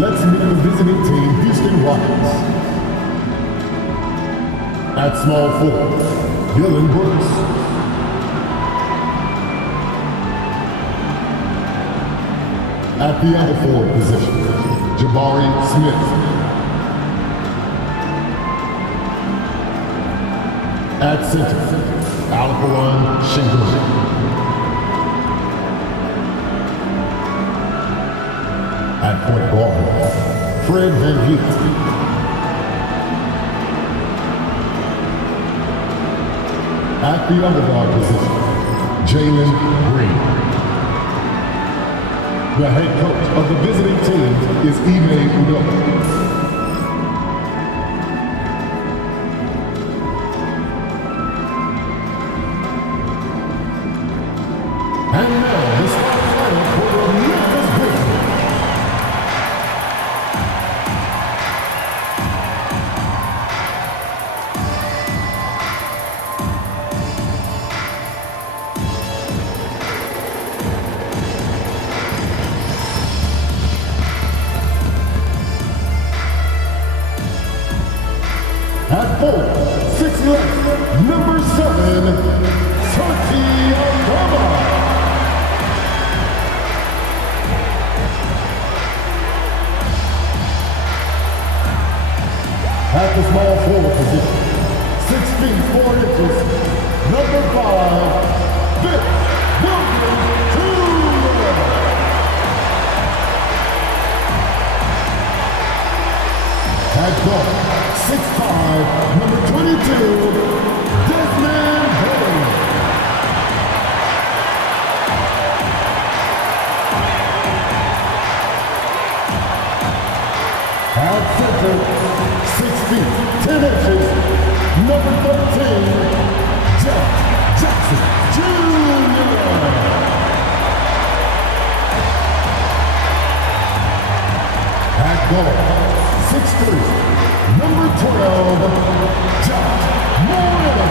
let's meet the visiting team, Houston Rockets. At small forward, Dylan Brooks. At the other forward position, Jabari Smith. At center, Alperon Shingle. At point guard, Fred VanVleet. At the other guard position, Jalen Green. The head coach of the visiting team is Nba Rockets. And now, the star player for the Memphis Grizzlies. At 4'6", number 7, Turkey Obama. At the small forward position, 6 feet 4 inches, number 5, Vic Williams Jr. At guard, 6'5", number 22, Desmond Hayes. At center, 6 feet 10 inches, number 13, Jeff Jackson Jr. At guard, 6'3", number 12, Josh Moore.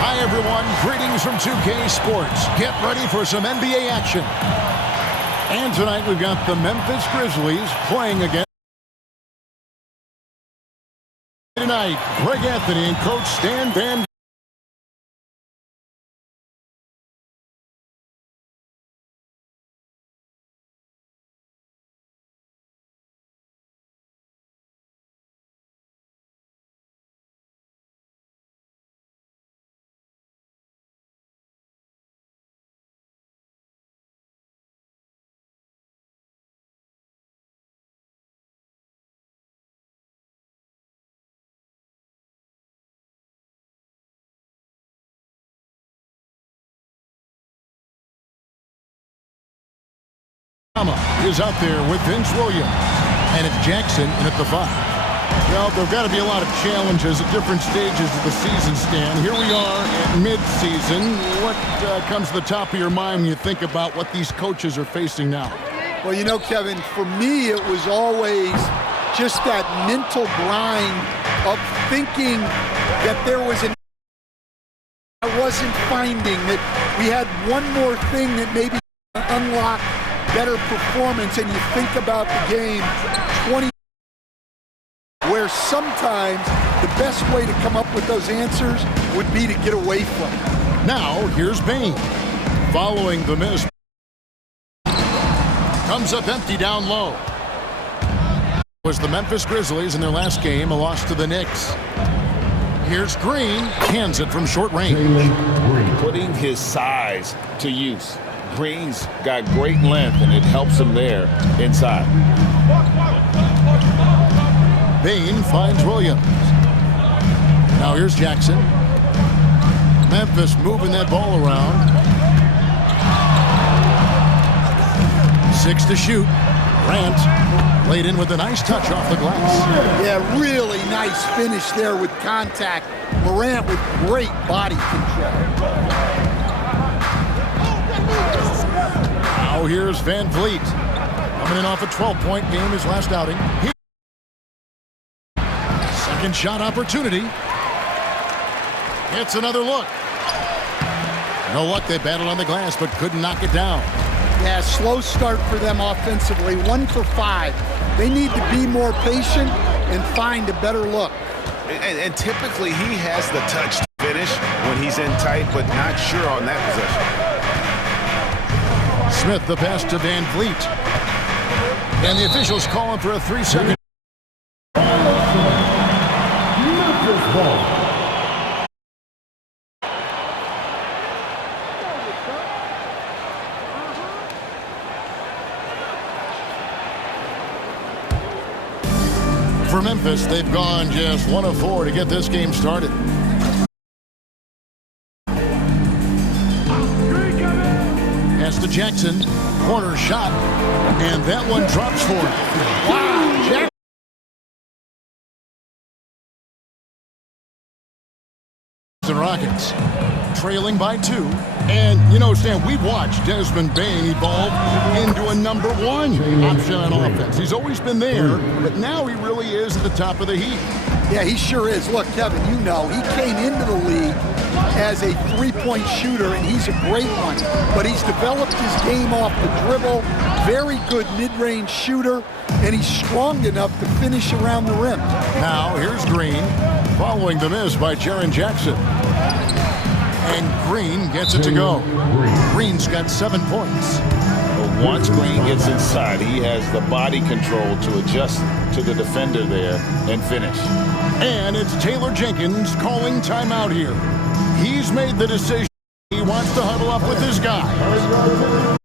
Hi everyone, greetings from 2K Sports. Get ready for some NBA action. And tonight we've got the Memphis Grizzlies playing against tonight. Greg Anthony and Coach Stan Van. Is out there with Vince Williams, and it's Jackson in at the 5. Well, there've got to be a lot of challenges at different stages of the season, Stan. Here we are at mid-season. What comes to the top of your mind when you think about what these coaches are facing now? Well, you know, Kevin, for me, it was always just that mental grind of thinking that there was an I wasn't finding, that we had one more thing that maybe unlock better performance, and you think about the game 20, where sometimes the best way to come up with those answers would be to get away from it. Now, here's Bain. Following the miss. Comes up empty down low. Was the Memphis Grizzlies in their last game, a loss to the Knicks. Here's Green, hands it from short range. Putting his size to use. Green's got great length, and it helps him there inside. Bain finds Williams. Now here's Jackson. Memphis moving that ball around. 6 to shoot. Grant laid in with a nice touch off the glass. Yeah, really nice finish there with contact. Morant with great body control. Now here's VanVleet. Coming in off a 12-point game his last outing. Second shot opportunity. It's another look. No luck, they battled on the glass, but couldn't knock it down. Yeah, slow start for them offensively, 1 for 5. They need to be more patient and find a better look. And typically he has the touch to finish when he's in tight, but not sure on that possession. Smith, the pass to Van Vliet. And the officials calling for a 3-second. Memphis ball. For Memphis, they've gone just 1 of 4 to get this game started. Pass to Jackson, corner shot, and that one drops for him. Wow, Jackson. The Rockets trailing by 2. And, you know, Stan, we watched Desmond Bane evolve into a #1 option on offense. He's always been there, but now he really is at the top of the heap. Yeah, he sure is. Look, Kevin, you know, he came into the league as a three-point shooter, and he's a great one. But he's developed his game off the dribble, very good mid-range shooter, and he's strong enough to finish around the rim. Now, here's Green, following the miss by Jaren Jackson. And Green gets it to go. Green's got 7 points. But once Green gets inside, he has the body control to adjust to the defender there and finish. And it's Taylor Jenkins calling timeout here. He's made the decision. He wants to huddle up with his guy.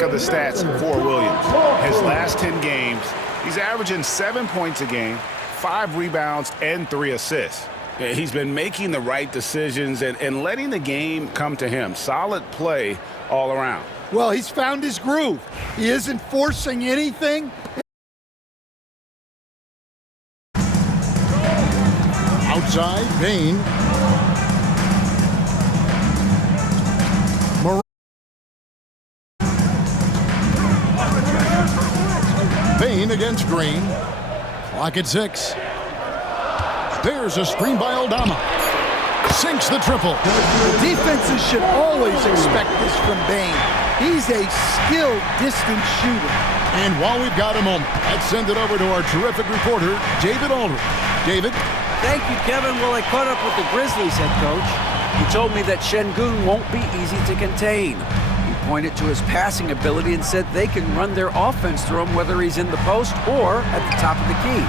Of the stats for Williams. His last 10 games, he's averaging 7 points a game, 5 rebounds, and 3 assists. He's been making the right decisions and letting the game come to him. Solid play all around. Well, he's found his groove. He isn't forcing anything. Outside, Bane. Bane against Green. Clock at 6. There's a screen by Aldama. Sinks the triple. The defenses should always expect this from Bane. He's a skilled distance shooter. And while we've got a moment, let's send it over to our terrific reporter, David Aldridge. David? Thank you, Kevin. Well, I caught up with the Grizzlies head coach. He told me that Şengün won't be easy to contain. He pointed to his passing ability and said they can run their offense through him whether he's in the post or at the top of the key.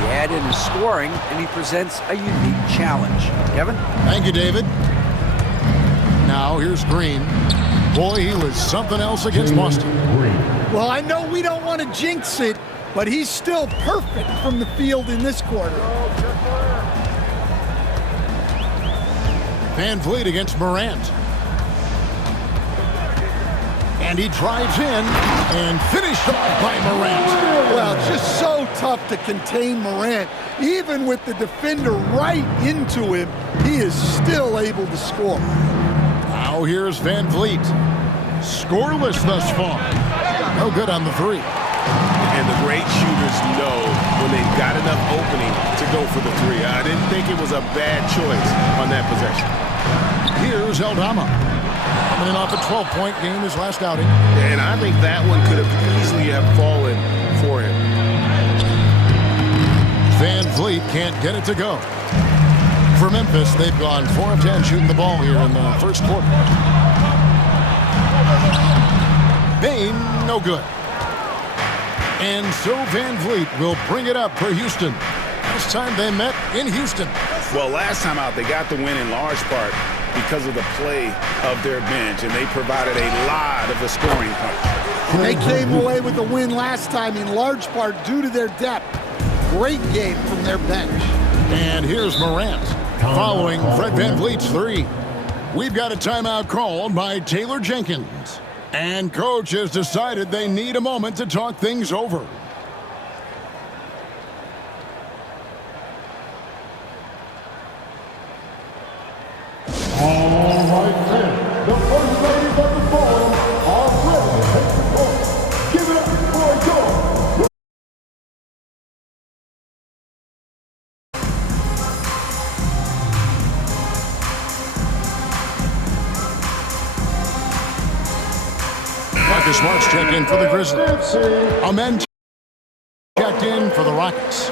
He add in his scoring, and he presents a unique challenge. Kevin? Thank you, David. Now, here's Green. Boy, he was something else against Boston. Well, I know we don't want to jinx it, but he's still perfect from the field in this quarter. Van Vliet against Morant. And he drives in and finished off by Morant. Well, just so tough to contain Morant. Even with the defender right into him, he is still able to score. Now here's Van Vliet. Scoreless thus far. No good on the 3. And the great shooters know when they've got enough opening to go for the 3. I didn't think it was a bad choice on that possession. Here's Aldama. Coming off a 12-point game his last outing. And I think that one could have easily have fallen for him. Van Vliet can't get it to go. For Memphis, they've gone 4 of 10 shooting the ball here in the first quarter. Bane, no good. And so Van Vliet will bring it up for Houston. Last time they met in Houston. Well, last time out, they got the win in large part because of the play of their bench, and they provided a lot of the scoring points. And they came away with the win last time in large part due to their depth. Great game from their bench. And here's Morant following Fred Van Vliet's 3. We've got a timeout called by Taylor Jenkins. And coach has decided they need a moment to talk things over. All right, then. The first ladies of the forum are ready to take the court. Give it up for your Marcus Smart's checked in for the Grizzlies. Amen checked in for the Rockets.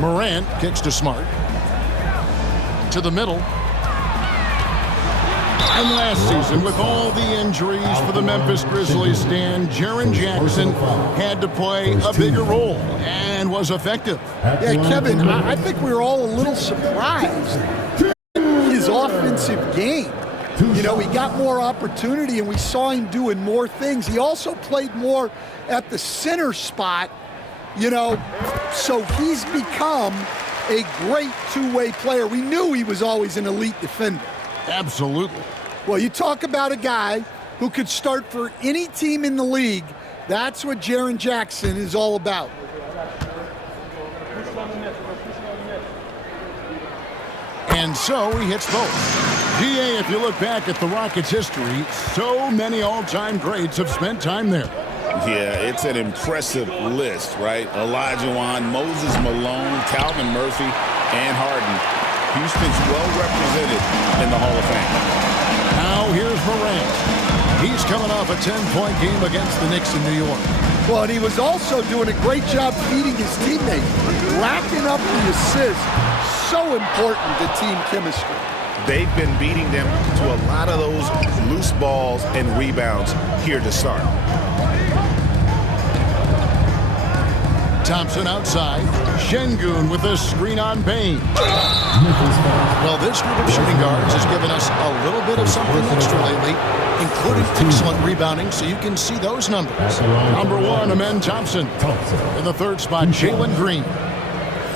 Morant kicks to Smart. To the middle. And last season, with all the injuries for the Memphis Grizzlies, Stan, Jaren Jackson had to play a bigger role and was effective. Yeah, Kevin, I think we were all a little surprised. His offensive game. You know, he got more opportunity and we saw him doing more things. He also played more at the center spot. You know, so he's become a great two-way player. We knew he was always an elite defender. Absolutely. Well, you talk about a guy who could start for any team in the league. That's what Jaren Jackson is all about. And so he hits both. GA, if you look back at the Rockets' history, so many all-time greats have spent time there. Yeah, it's an impressive list, right? Olajuwon, Moses Malone, Calvin Murphy, and Harden. Houston's well represented in the Hall of Fame. Now here's Morant. He's coming off a 10-point game against the Knicks in New York. Well, and he was also doing a great job feeding his teammates, racking up the assists. So important to team chemistry. They've been beating them to a lot of those loose balls and rebounds here to start. Thompson outside. Şengün with a screen on Payne. Well, this group of shooting guards has given us a little bit of something extra lately, including excellent rebounding, so you can see those numbers. Number one, Amen Thompson. In the third spot, Jalen Green.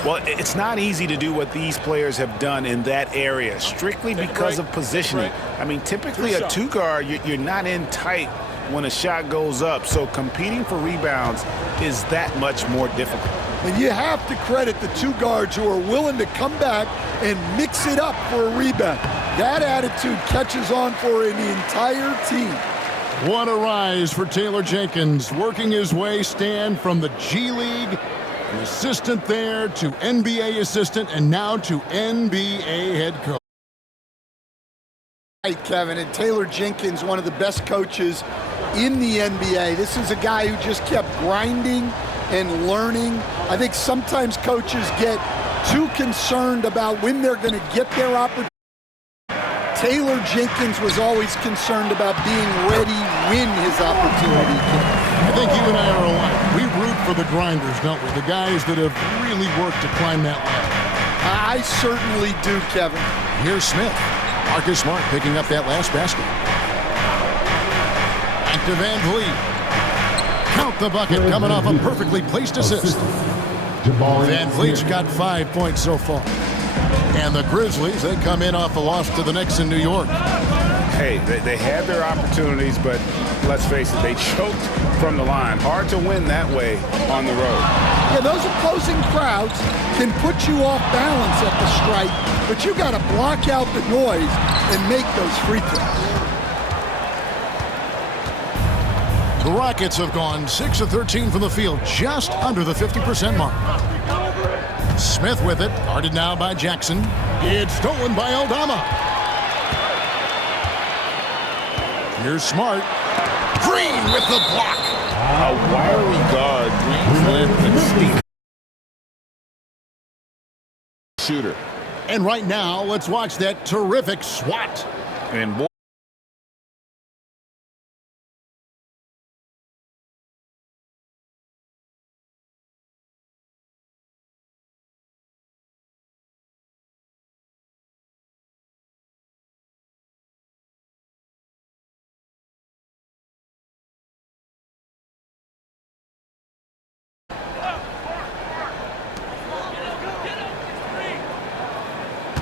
Well, it's not easy to do what these players have done in that area, strictly because of positioning. I mean, typically a two-guard, you're not in tight when a shot goes up, so competing for rebounds is that much more difficult. And you have to credit the two guards who are willing to come back and mix it up for a rebound. That attitude catches on for the entire team. What a rise for Taylor Jenkins, working his way, Stan, from the G League, an assistant there, to NBA assistant, and now to NBA head coach. Right, Kevin, and Taylor Jenkins, one of the best coaches in the NBA. This is a guy who just kept grinding and learning. I think sometimes coaches get too concerned about when they're going to get their opportunity. Taylor Jenkins was always concerned about being ready when his opportunity came. I think you and I are alike. We root for the grinders, don't we? The guys that have really worked to climb that ladder. I certainly do, Kevin. Here's Smith. Marcus Smart picking up that last basket. Back to Van Vliet. Count the bucket, coming off a perfectly placed assist. Van Vliet's got 5 points so far. And the Grizzlies, they come in off a loss to the Knicks in New York. Hey, they had their opportunities, but let's face it, they choked from the line. Hard to win that way on the road. Yeah, those opposing crowds can put you off balance at the stripe, but you got to block out the noise and make those free throws. The Rockets have gone 6 of 13 from the field, just under the 50% mark. Smith with it, guarded now by Jackson. It's stolen by Aldama. Here's Smart. Green with the block. A wily guard, Green's length and speed. Shooter. And right now, let's watch that terrific swat. And boy,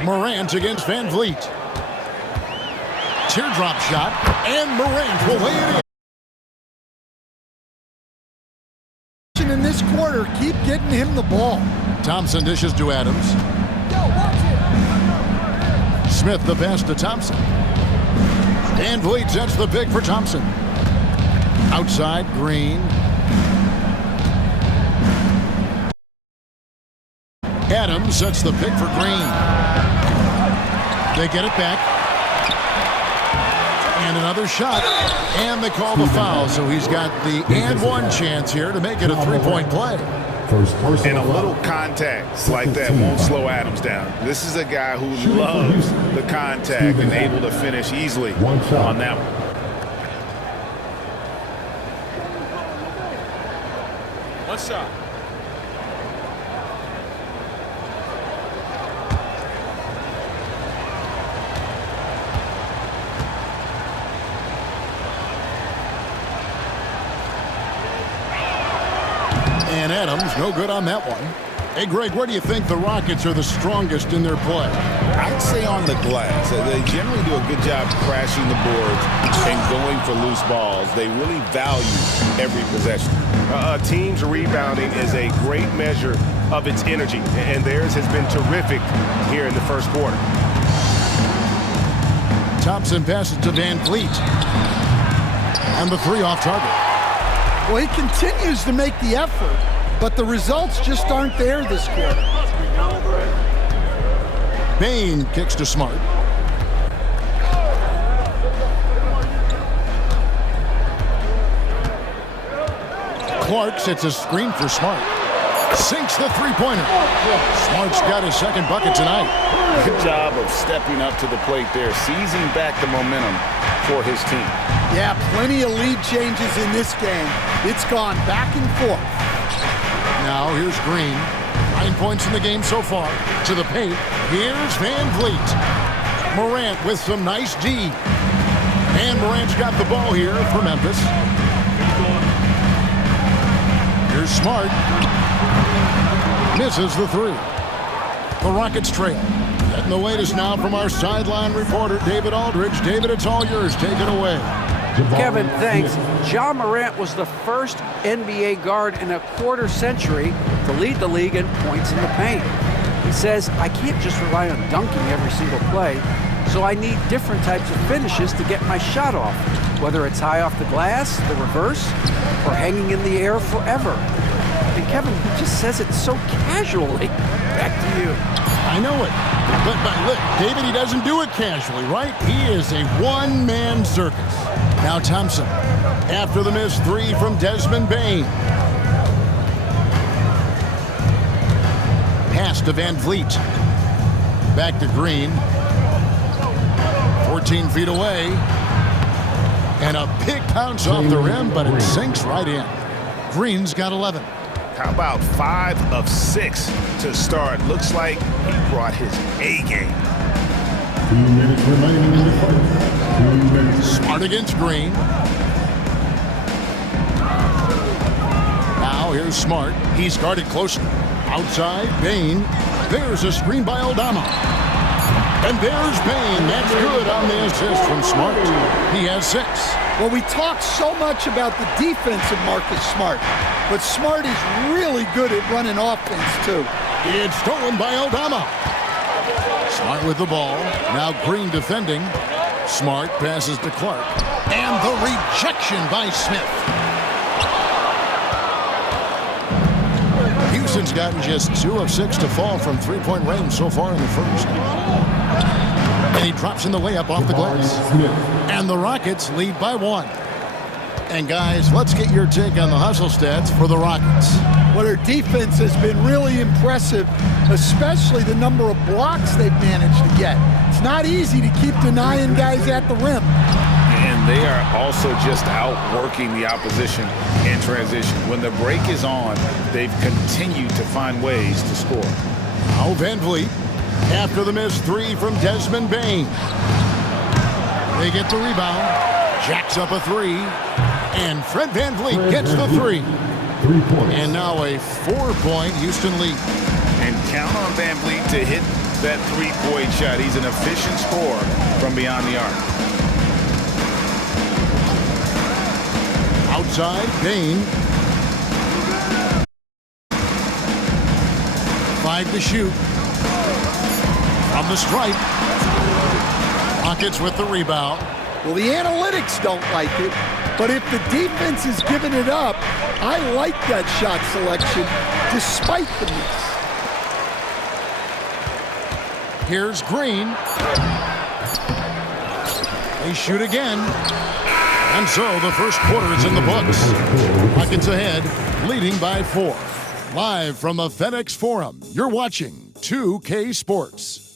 Morant against Van Vliet. Teardrop shot, and Morant will lay it in. In this quarter, keep getting him the ball. Thompson dishes to Adams. Smith the pass to Thompson. Van Vliet sets the pick for Thompson. Outside, Green. Adams sets the pick for Green. They get it back. And another shot. And they call the foul. So he's got the and one chance here to make it a three-point play. And a little contact like that won't slow Adams down. This is a guy who loves the contact and able to finish easily on that one. One shot. And Adams, no good on that one. Hey, Greg, where do you think the Rockets are the strongest in their play? I'd say on the glass. They generally do a good job crashing the boards and going for loose balls. They really value every possession. A team's rebounding is a great measure of its energy, and theirs has been terrific here in the first quarter. Thompson passes to Van Vliet. And the three off target. Well, he continues to make the effort, but the results just aren't there this quarter. Bain kicks to Smart. Clark sets a screen for Smart. Sinks the three-pointer. Smart's got his second bucket tonight. Good job of stepping up to the plate there, seizing back the momentum for his team. Yeah, plenty of lead changes in this game. It's gone back and forth. Now here's Green. 9 points in the game so far. To the paint. Here's Van Vliet. Morant with some nice D. And Morant's got the ball here for Memphis. Here's Smart. Misses the three. The Rockets trail. Getting the latest now from our sideline reporter, David Aldridge. David, it's all yours. Take it away. Kevin, thanks. Ja Morant was the first NBA guard in a quarter century to lead the league in points in the paint. He says, I can't just rely on dunking every single play, so I need different types of finishes to get my shot off, whether it's high off the glass, the reverse, or hanging in the air forever. And Kevin, he just says it so casually. Back to you. I know it. But look, David, he doesn't do it casually, right? He is a one-man circus. Now Thompson, after the missed three from Desmond Bain. Pass to Van Vliet. Back to Green. 14 feet away. And a pick bounce off the rim, but it sinks right in. Green's got 11. How about 5 of 6 to start? Looks like he brought his A game. 2 minutes remaining in the fight. 2 minutes. Smart against Green. Now here's Smart. He's guarded closely. Outside, Bain. There's a screen by Aldama. And there's Bain. That's good on the assist from Smart. He has 6. Well, we talk so much about the defense of Marcus Smart, but Smart is really good at running offense, too. It's stolen by Aldama. Smart with the ball. Now Green defending. Smart passes to Clark. And the rejection by Smith. Houston's gotten just 2 of 6 to fall from three-point range so far in the first. And he drops in the layup off the glass. And the Rockets lead by 1. And guys, let's get your take on the hustle stats for the Rockets. Well, their defense has been really impressive, especially the number of blocks they've managed to get. It's not easy to keep denying guys at the rim. And they are also just outworking the opposition in transition. When the break is on, they've continued to find ways to score. Now Van Vliet, after the missed three from Desmond Bain. They get the rebound. Jacks up a three. And Fred Van Vliet gets the three. 3 points. And now a 4-point Houston lead. And count on Van Vliet to hit that three-point shot. He's an efficient scorer from beyond the arc. Outside, Dane. 5 to shoot. From the stripe. Rockets with the rebound. Well, the analytics don't like it, but if the defense is giving it up, I like that shot selection despite the miss. Here's Green. They shoot again. And so the first quarter is in the books. Rockets ahead, leading by 4. Live from the FedEx Forum, you're watching 2K Sports.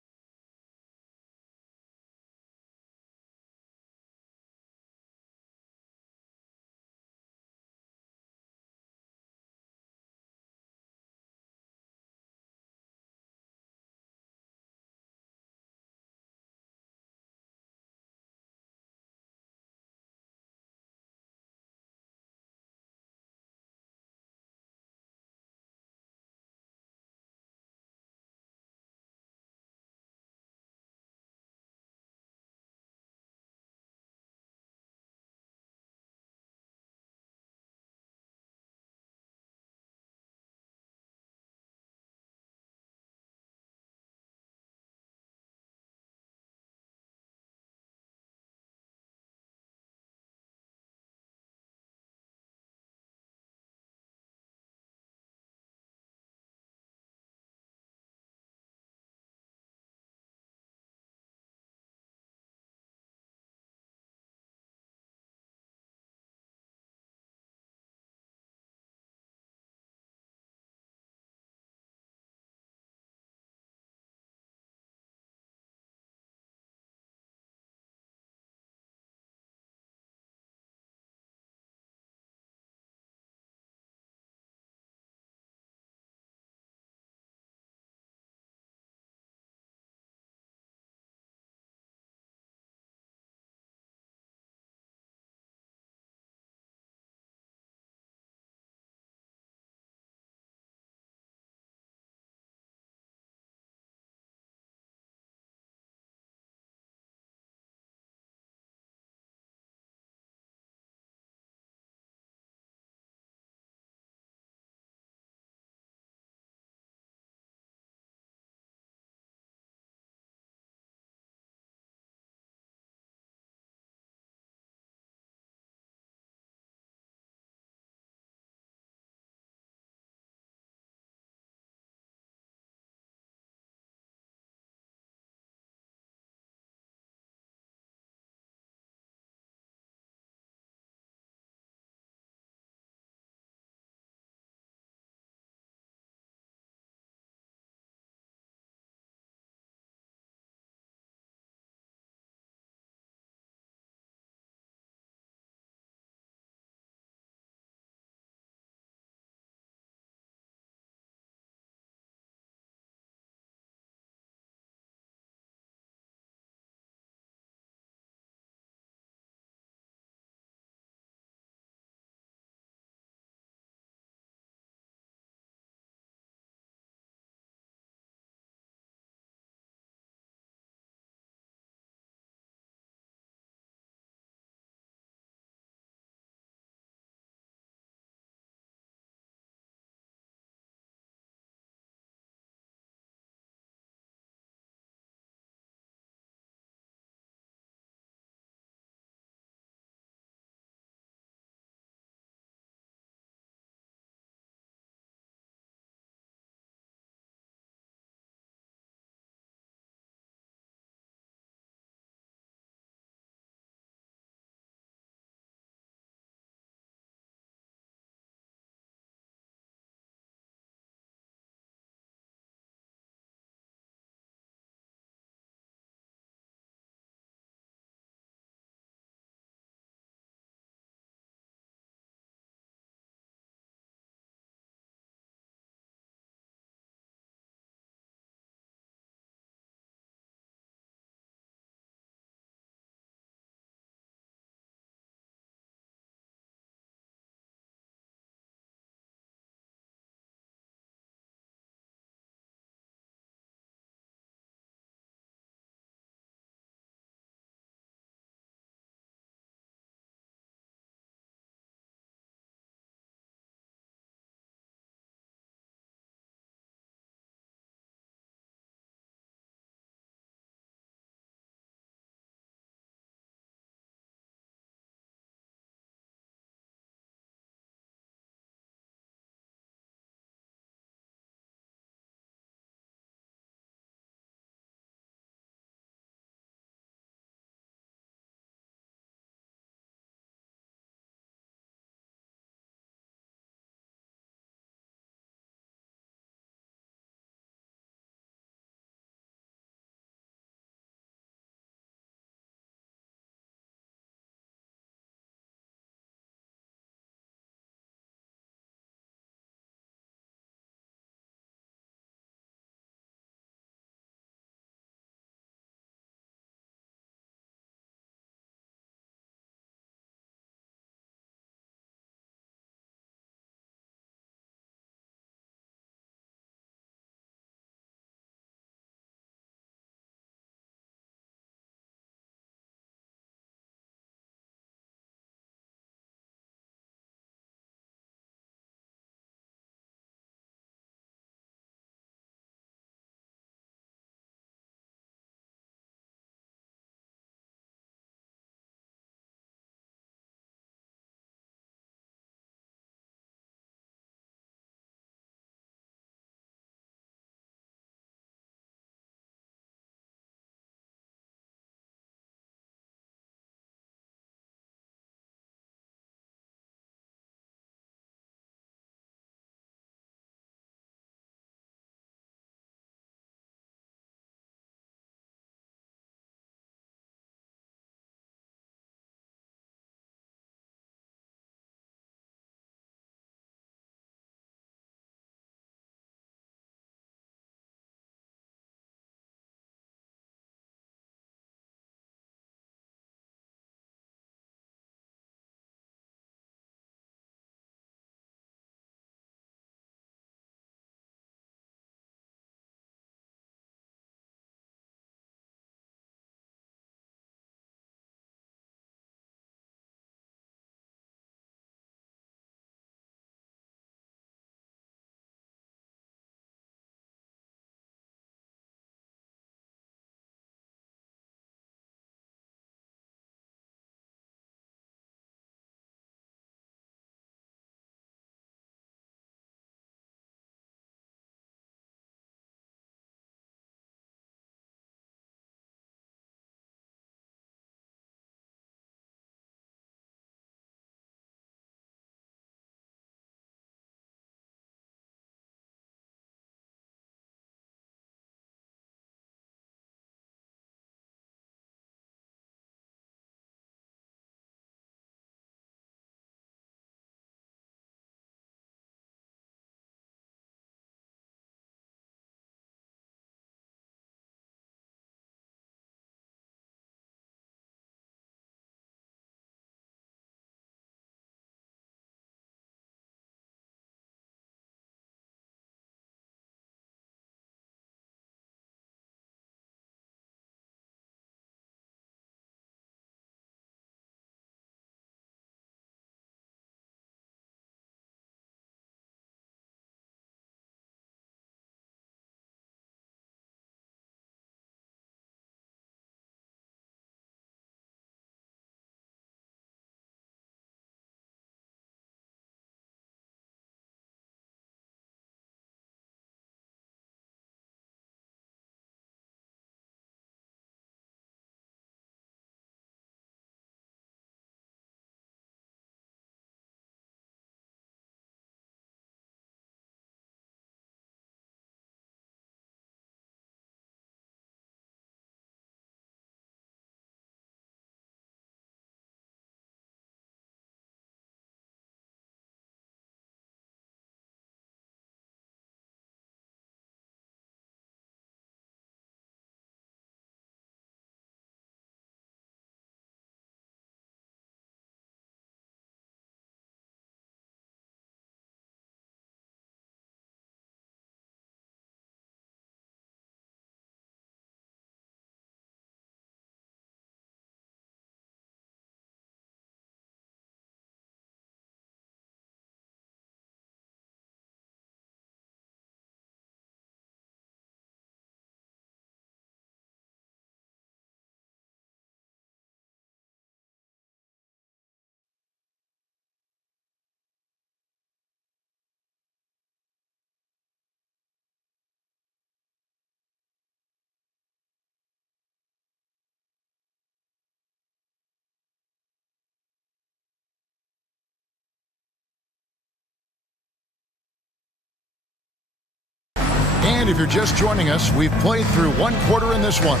And if you're just joining us, we've played through one quarter in this one.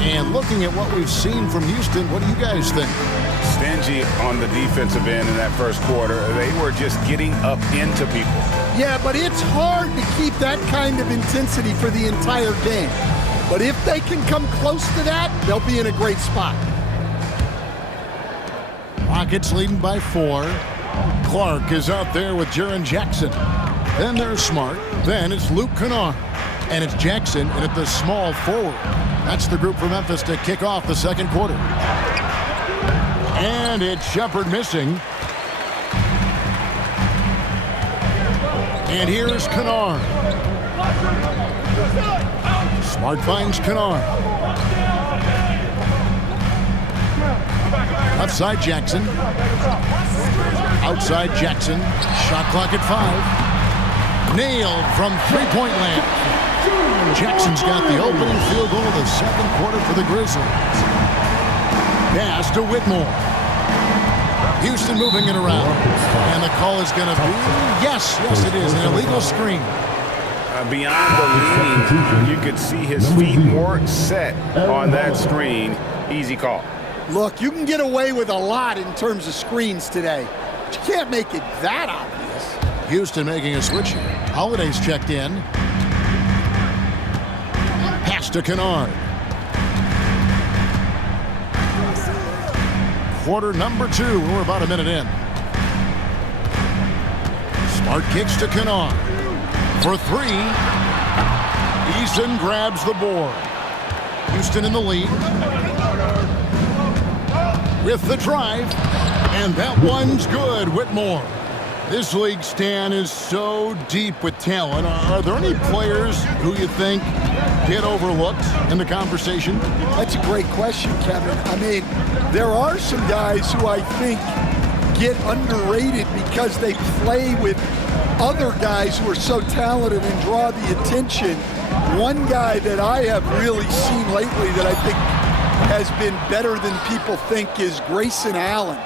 And looking at what we've seen from Houston, what do you guys think? Stingy on the defensive end in that first quarter. They were just getting up into people. Yeah, but it's hard to keep that kind of intensity for the entire game. But if they can come close to that, they'll be in a great spot. Rockets leading by 4. Clark is out there with Jaren Jackson. Then there's Smart. Then it's Luke Kennard. And it's Jackson and at the small forward. That's the group for Memphis to kick off the second quarter. And it's Shepard missing. And here's Kennard. Smart finds Kennard. Left side Jackson. Outside Jackson. Shot clock at 5. Nailed from three-point land. Jackson's got the opening field goal of the second quarter for the Grizzlies. Pass to Whitmore. Houston moving it around. And the call is going to be, yes, it is, an illegal screen. Beyond the leaning, you could see his feet more set on that screen. Easy call. Look, you can get away with a lot in terms of screens today, but you can't make it that obvious. Houston making a switch here. Holiday's checked in. Pass to Kennard. Quarter number 2. We're about a minute in. Smart kicks to Kennard. For 3. Eason grabs the board. Houston in the lead. With the drive. And that one's good. Whitmore. This league, Stan, is so deep with talent. Are there any players who you think get overlooked in the conversation? That's a great question, Kevin. I mean, there are some guys who I think get underrated because they play with other guys who are so talented and draw the attention. One guy that I have really seen lately that I think has been better than people think is Grayson Allen.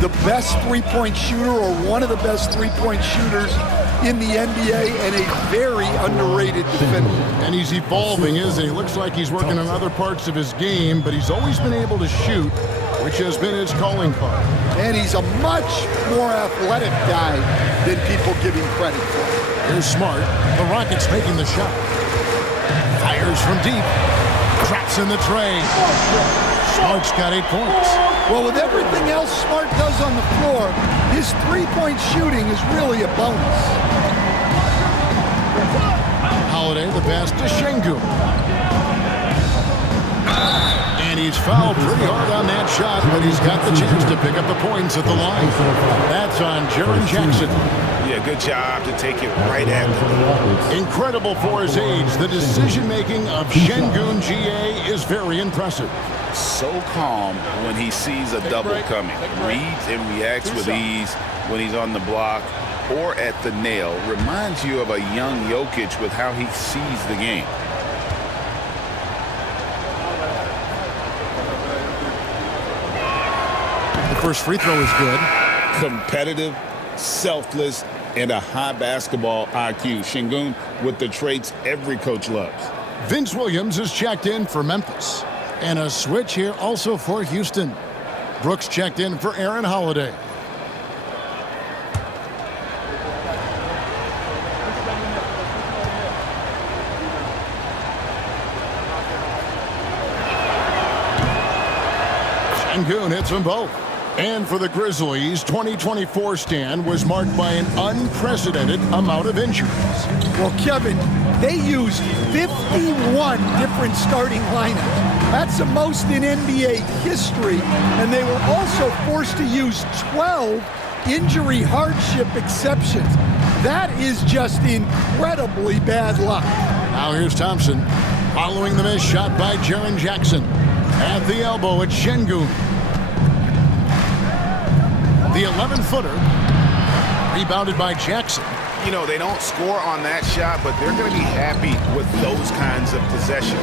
The best three-point shooter or one of the best three-point shooters in the NBA and a very underrated defender. And he's evolving, isn't he? Looks like he's working on other parts of his game, but he's always been able to shoot, which has been his calling card. And he's a much more athletic guy than people give him credit for. Here's Smart. The Rockets making the shot. Fires from deep. Drops in the tray. Smart's got 8 points. Well, with everything else Smart does on the floor, his three-point shooting is really a bonus. Holiday, the pass to Şengün. And he's fouled pretty hard on that shot, but he's got the chance to pick up the points at the line. That's on Jaren Jackson. Yeah, good job to take it right at the knee. Incredible for his age. The decision-making of Şengün GA is very impressive. So calm when he sees a double coming. Reads and reacts with ease when he's on the block or at the nail. Reminds you of a young Jokic with how he sees the game. The first free throw is good. Competitive, selfless, and a high basketball IQ. Şengün with the traits every coach loves. Vince Williams is checked in for Memphis. And a switch here also for Houston. Brooks checked in for Aaron Holiday. Şengün hits them both. And for the Grizzlies, 2024 stand was marked by an unprecedented amount of injuries. Well, Kevin, they used 51 different starting lineups. That's the most in NBA history, and they were also forced to use 12 injury hardship exceptions. That is just incredibly bad luck. Now here's Thompson, following the missed shot by Jaren Jackson. At the elbow, it's Şengün. The 11-footer, rebounded by Jackson. You know, they don't score on that shot, but they're going to be happy with those kinds of possessions.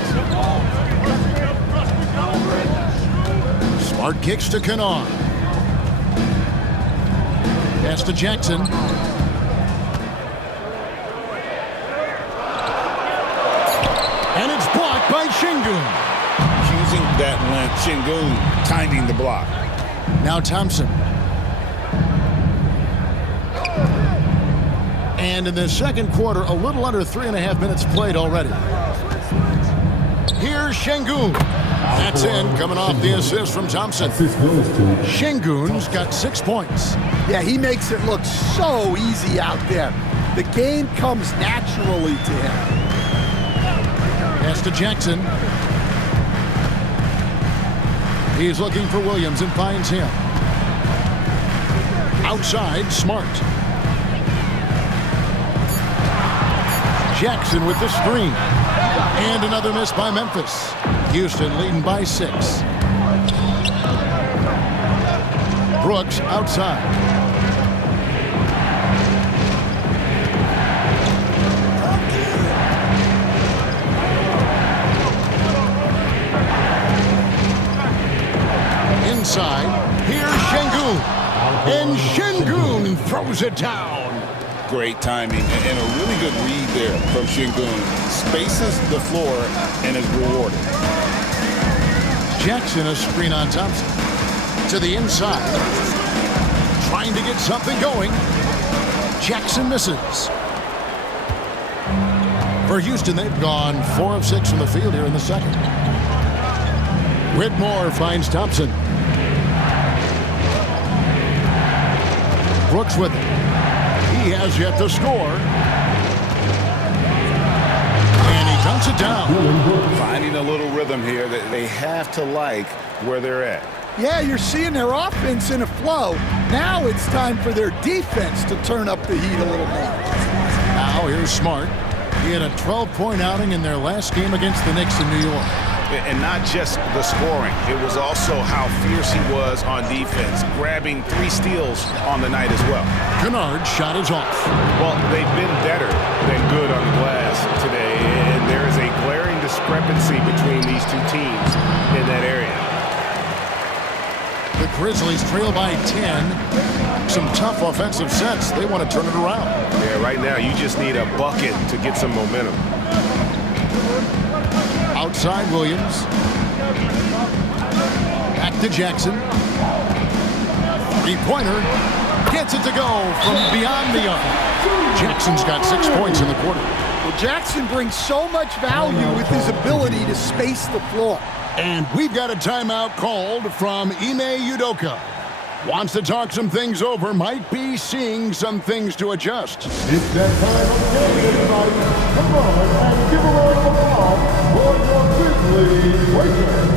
Smart kicks to Kennard. Pass to Jackson. by Şengün. Using that length, Şengün timing the block. Now Thompson. And in the second quarter, a little under 3.5 minutes played already. Here's Şengün. That's in, coming off the assist from Thompson. Şengün's got 6 points. Yeah, he makes it look so easy out there. The game comes naturally to him. Pass to Jackson. He's looking for Williams and finds him. Outside, Smart. Jackson with the screen. And another miss by Memphis. Houston leading by 6. Brooks outside. Inside, here's Şengün. And Şengün throws it down. Great timing and a really good read there from Şengün. Spaces the floor and is rewarded. Jackson a screen on Thompson. To the inside. Trying to get something going. Jackson misses. For Houston, they've gone 4 of 6 from the field here in the second. Whitmore finds Thompson. Brooks with it. He has yet to score. And he dunks it down. Finding a little rhythm here that they have to like where they're at. Yeah, you're seeing their offense in a flow. Now it's time for their defense to turn up the heat a little more. Now here's Smart. He had a 12-point outing in their last game against the Knicks in New York. And not just the scoring. It was also how fierce he was on defense, grabbing 3 steals on the night as well. Kennard's shot is off. Well, they've been better than good on the glass today, and there is a glaring discrepancy between these two teams in that area. The Grizzlies trail by 10. Some tough offensive sets. They want to turn it around. Yeah, right now you just need a bucket to get some momentum. Outside Williams. Back to Jackson. 3-pointer. Gets it to go from beyond the arc. Jackson's got 6 points in the quarter. Well, Jackson brings so much value with his ability to space the floor. And we've got a timeout called from Ime Udoka. Wants to talk some things over, might be seeing some things to adjust. It's that time of the game, everybody. Come on and give a round of applause for your Grizzlies Lakers.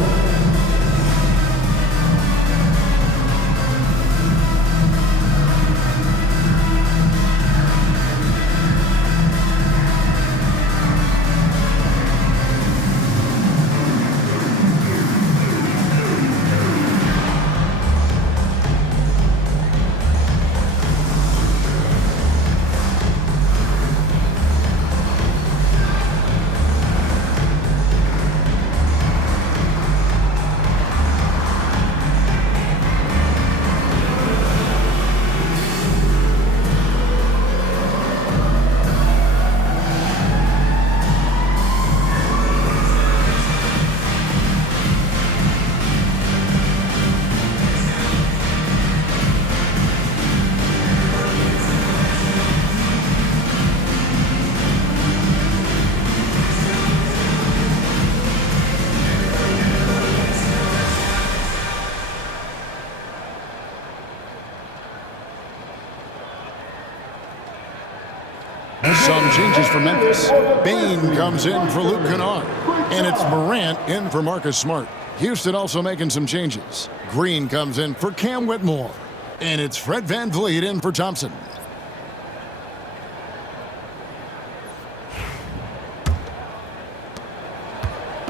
Some changes for Memphis. Bane comes in for Luke Kennard. And it's Morant in for Marcus Smart. Houston also making some changes. Green comes in for Cam Whitmore. And it's Fred VanVleet in for Thompson.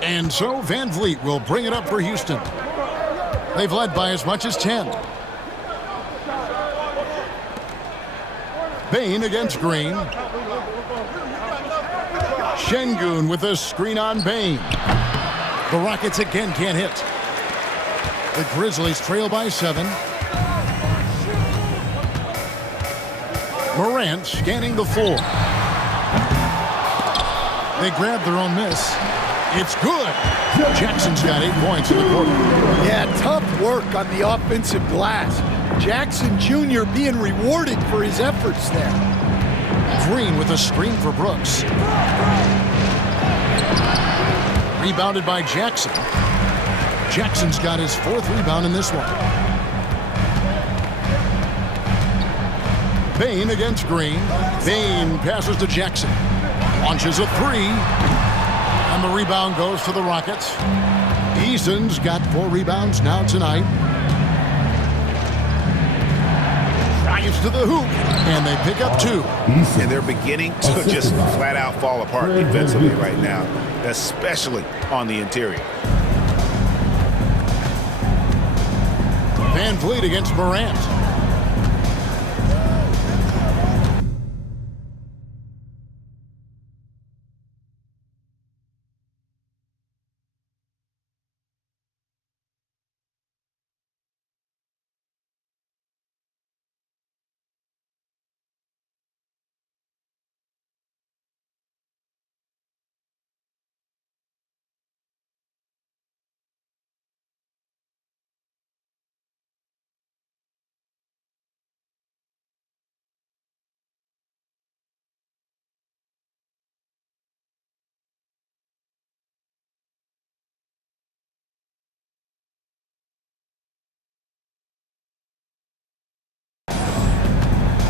And so VanVleet will bring it up for Houston. They've led by as much as 10. Bane against Green. Şengün with a screen on Bane. The Rockets again can't hit. The Grizzlies trail by 7. Morant scanning the floor. They grab their own miss. It's good. Jackson's got 8 points in the quarter. Yeah, tough work on the offensive glass. Jackson Jr. being rewarded for his efforts there. Green with a screen for Brooks. Rebounded by Jackson. Jackson's got his 4th rebound in this one. Bain against Green. Bain passes to Jackson. Launches a 3. And the rebound goes to the Rockets. Eason's got 4 rebounds now tonight. Drives to the hoop. And they pick up 2. And they're beginning to just flat out fall apart defensively right now, especially on the interior. Van Vliet against Morant.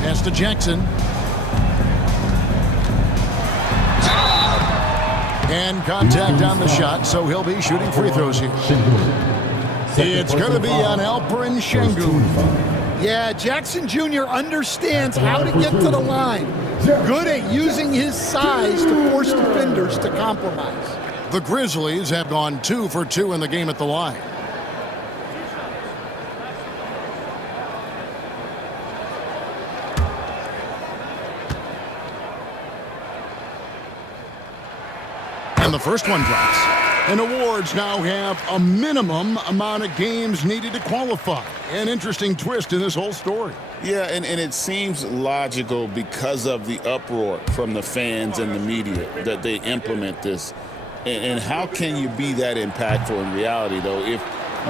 Pass to Jackson. And contact on the shot, so he'll be shooting free throws here. It's going to be on Alperen Şengün. Yeah, Jackson Jr. understands how to get to the line. Good at using his size to force defenders to compromise. The Grizzlies have gone 2 for 2 in the game at the line. And the first one drops. And awards now have a minimum amount of games needed to qualify. An interesting twist in this whole story. Yeah, and it seems logical because of the uproar from the fans and the media that they implement this. And how can you be that impactful in reality, though, if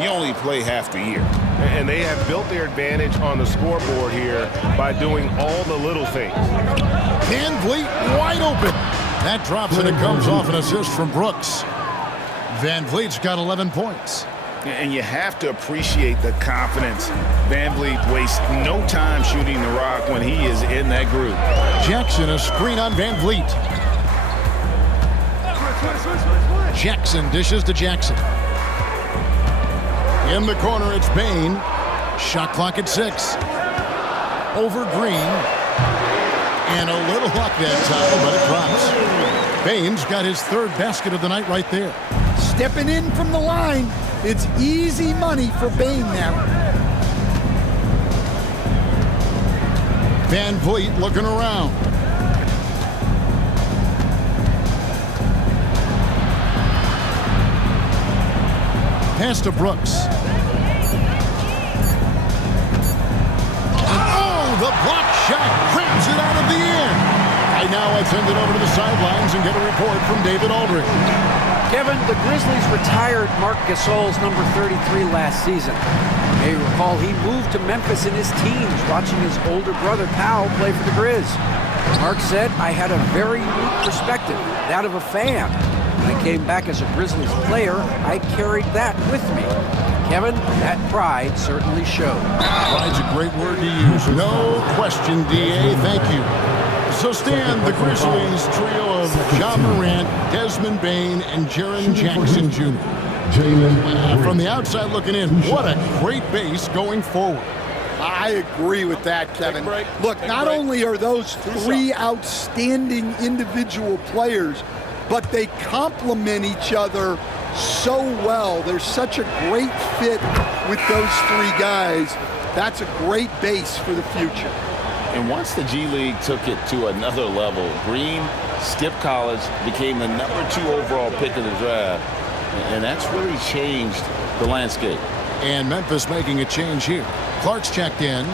you only play half the year? And they have built their advantage on the scoreboard here by doing all the little things. Van Vliet wide open. That drops and it comes off an assist from Brooks. Van Vliet's got 11 points. And you have to appreciate the confidence. Van Vliet wastes no time shooting the rock when he is in that group. Jackson, a screen on Van Vliet. Jackson dishes to Jackson. In the corner, it's Bain. Shot clock at 6. Over Green. And a little luck that time, but it drops. Bain's got his 3rd basket of the night right there. Stepping in from the line. It's easy money for Bain now. Van Vliet looking around. Pass to Brooks. Oh, the block shot grabs it out of the air. Right now, I send it over to the sidelines and get a report from David Aldridge. Kevin, the Grizzlies retired Marc Gasol's number 33 last season. You may recall he moved to Memphis in his teens, watching his older brother Powell play for the Grizz. Marc said, "I had a very unique perspective, that of a fan. When I came back as a Grizzlies player, I carried that with me." Kevin, that pride certainly showed. Pride's a great word to use. No question, D.A. Thank you. So, Stan, the Grizzlies trio of Ja Morant, Desmond Bain, and Jaren Jackson Jr. From the outside looking in, what a great base going forward. I agree with that, Kevin. Look, not only are those 3 outstanding individual players, but they complement each other so well. There's such a great fit with those 3 guys. That's a great base for the future. And once the G League took it to another level, Green skipped college, became the number 2 overall pick of the draft, and that's really changed the landscape. And Memphis making a change here. Clark's checked in,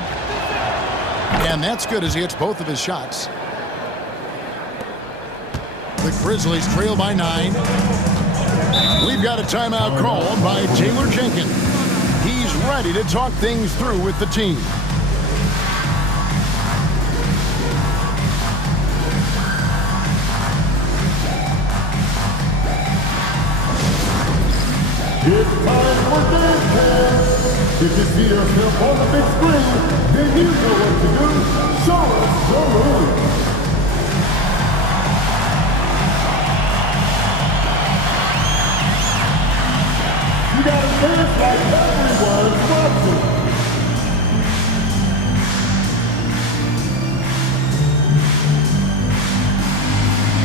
and that's good as he hits both of his shots. The Grizzlies trail by 9. We've got a timeout called by Taylor Jenkins. He's ready to talk things through with the team. It's time for game time. If you see yourself on the big screen, then you know what to do. Show us your move. You gotta dance like everyone's watching.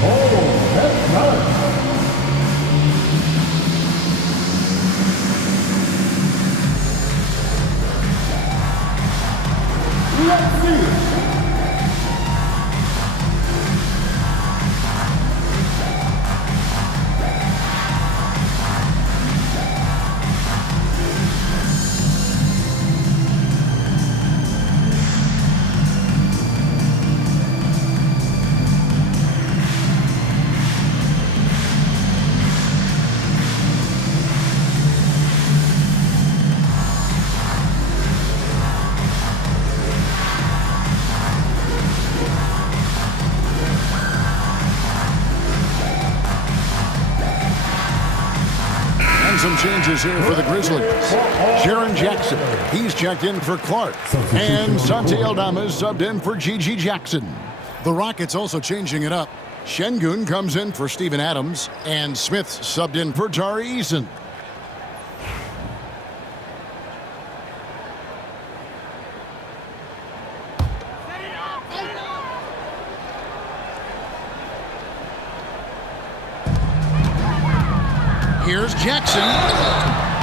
Oh, that's nice. Let's see it. Some changes here for the Grizzlies. Jaren Jackson, he's checked in for Clark. And Santi Aldama is subbed in for Gigi Jackson. The Rockets also changing it up. Şengün comes in for Steven Adams. And Smith's subbed in for Tari Eason. Here's Jackson,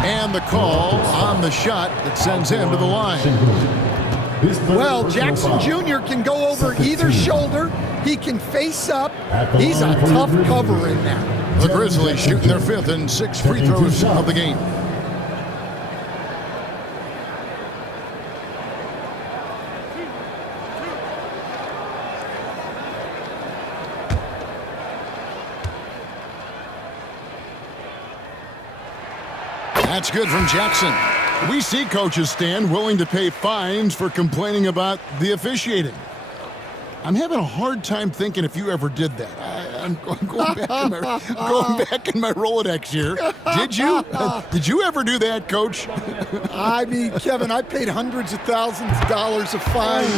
and the call on the shot that sends him to the line. Well, Jackson Jr. can go over either shoulder. He can face up. He's a tough cover in that. The Grizzlies shooting their 5th and 6th free throws of the game. That's good from Jackson. We see coaches stand willing to pay fines for complaining about the officiating. I'm having a hard time thinking if you ever did that. I'm going back in my Rolodex here. Did you? Did you ever do that, Coach? I mean, Kevin, I paid hundreds of thousands of dollars of fines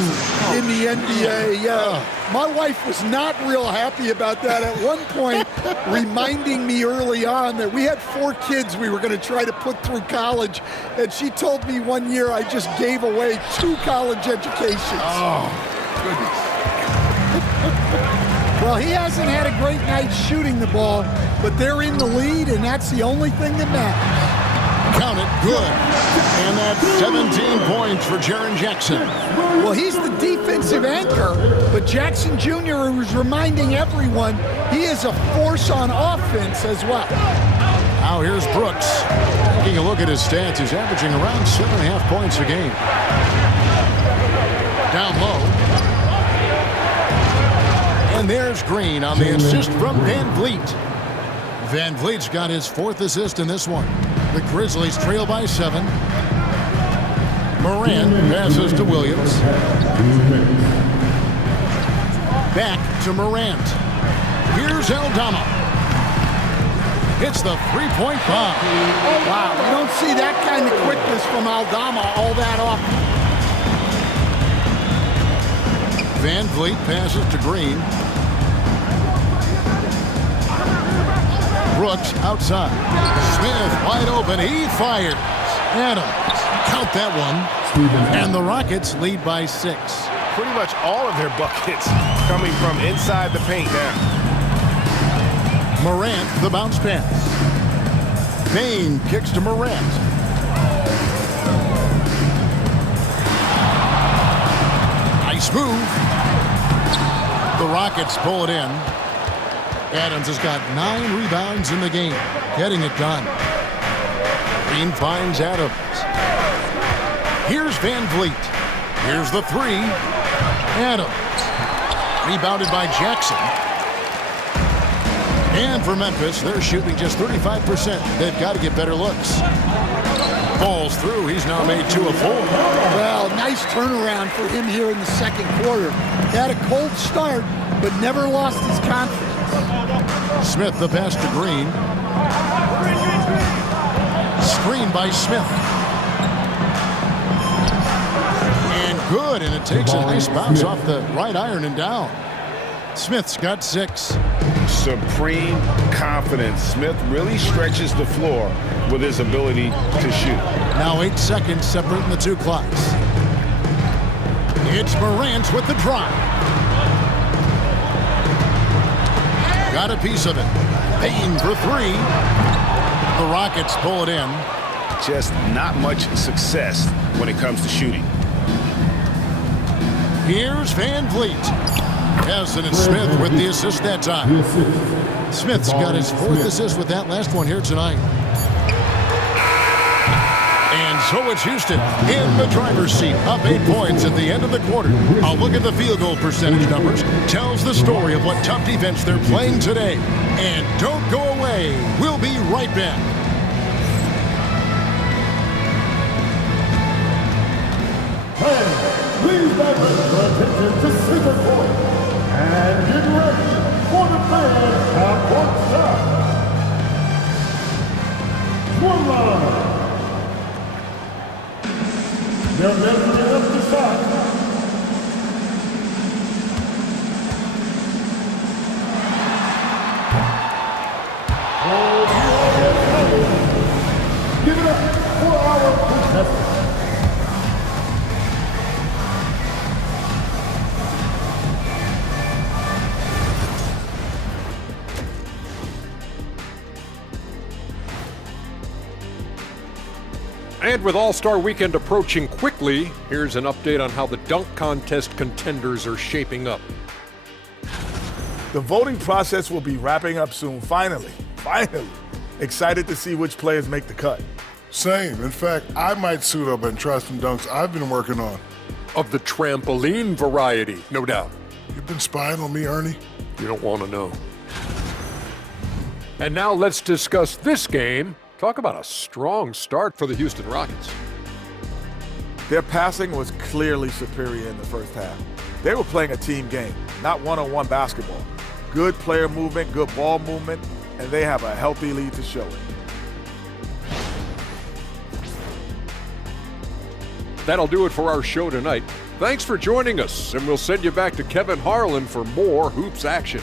in the NBA. Yeah. My wife was not real happy about that at one point, reminding me early on that we had 4 kids we were going to try to put through college. And she told me one year I just gave away 2 college educations. Oh, goodness. Well, he hasn't had a great night shooting the ball, but they're in the lead, and that's the only thing that matters. Count it, good. And that's 17 points for Jaren Jackson. Well, he's the defensive anchor, but Jackson Jr. was reminding everyone he is a force on offense as well. Now here's Brooks. Taking a look at his stats, he's averaging around 7.5 points a game. Down low. And there's Green on the assist from Van Vliet. Van Vliet's got his 4th assist in this one. The Grizzlies trail by 7. Morant passes to Williams. Back to Morant. Here's Aldama. Hits the 3-point bomb. Oh, wow. You don't see that kind of quickness from Aldama all that often. Van Vliet passes to Green. Brooks outside. Smith wide open. He fires. Adams. Count that one. And the Rockets lead by 6. Pretty much all of their buckets coming from inside the paint now. Morant, the bounce pass. Bain kicks to Morant. Nice move. The Rockets pull it in. Adams has got 9 rebounds in the game, getting it done. Green finds Adams. Here's Van Vliet. Here's the 3. Adams. Rebounded by Jackson. And for Memphis, they're shooting just 35%. They've got to get better looks. Falls through. He's now made 2 of 4. Well, nice turnaround for him here in the second quarter. Had a cold start, but never lost his confidence. Smith the pass to Green. Screen by Smith. And good, and it takes a nice bounce off the right iron and down. Smith's got 6. Supreme confidence. Smith really stretches the floor with his ability to shoot. Now 8 seconds separating the 2 clocks. It's Morant with the drive. Got a piece of it. Payne for 3. The Rockets pull it in. Just not much success when it comes to shooting. Here's Van Vliet. Hassan and Smith with the assist that time. Smith's got his 4th assist with that last one here tonight. And so it's Houston in the driver's seat, up 8 points at the end of the quarter. A look at the field goal percentage numbers tells the story of what tough defense they're playing today. And don't go away. We'll be right back. Please divert your attention to center court and get ready for the fans half-court shot. One line. They're measuring up the shot. Give it up for our contestants. And with All-Star Weekend approaching quickly, here's an update on how the dunk contest contenders are shaping up. The voting process will be wrapping up soon. Finally. Excited to see which players make the cut. Same. In fact, I might suit up and try some dunks I've been working on. Of the trampoline variety, no doubt. You've been spying on me, Ernie? You don't want to know. And now let's discuss this game. Talk about a strong start for the Houston Rockets. Their passing was clearly superior in the first half. They were playing a team game, not one-on-one basketball. Good player movement, good ball movement, and they have a healthy lead to show it. That'll do it for our show tonight. Thanks for joining us, and we'll send you back to Kevin Harlan for more hoops action.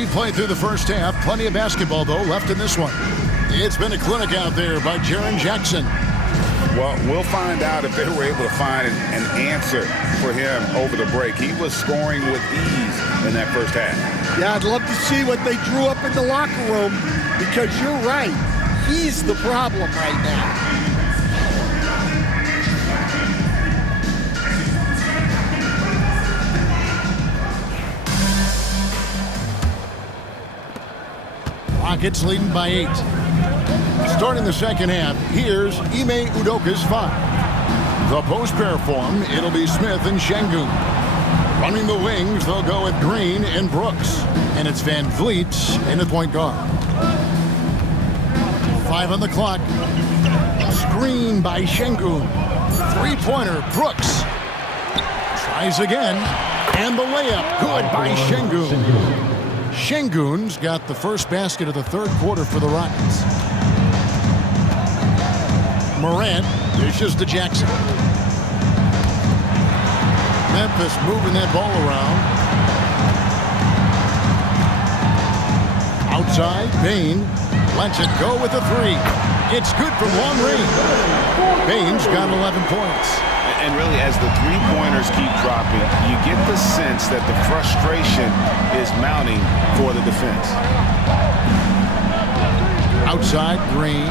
We played through the first half. Plenty of basketball, though, left in this one. It's been a clinic out there by Jaren Jackson. Well, we'll find out if they were able to find an answer for him over the break. He was scoring with ease in that first half. Yeah, I'd love to see what they drew up in the locker room, because you're right. He's the problem right now. Rockets leading by 8. Starting the second half, here's Ime Udoka's 5. The post pair form, it'll be Smith and Şengün. Running the wings, they'll go with Green and Brooks. And it's Van Vliet in the point guard. 5 on the clock. Screen by Şengün. Three-pointer, Brooks. Tries again. And the layup, good by Şengün. Şengün's got the first basket of the third quarter for the Rockets. Morant dishes to Jackson. Memphis moving that ball around. Outside, Bane lets it go with a 3. It's good from long range. Bane's got 11 points. And really, as the three-pointers keep dropping, you get the sense that the frustration is mounting for the defense. Outside, Green.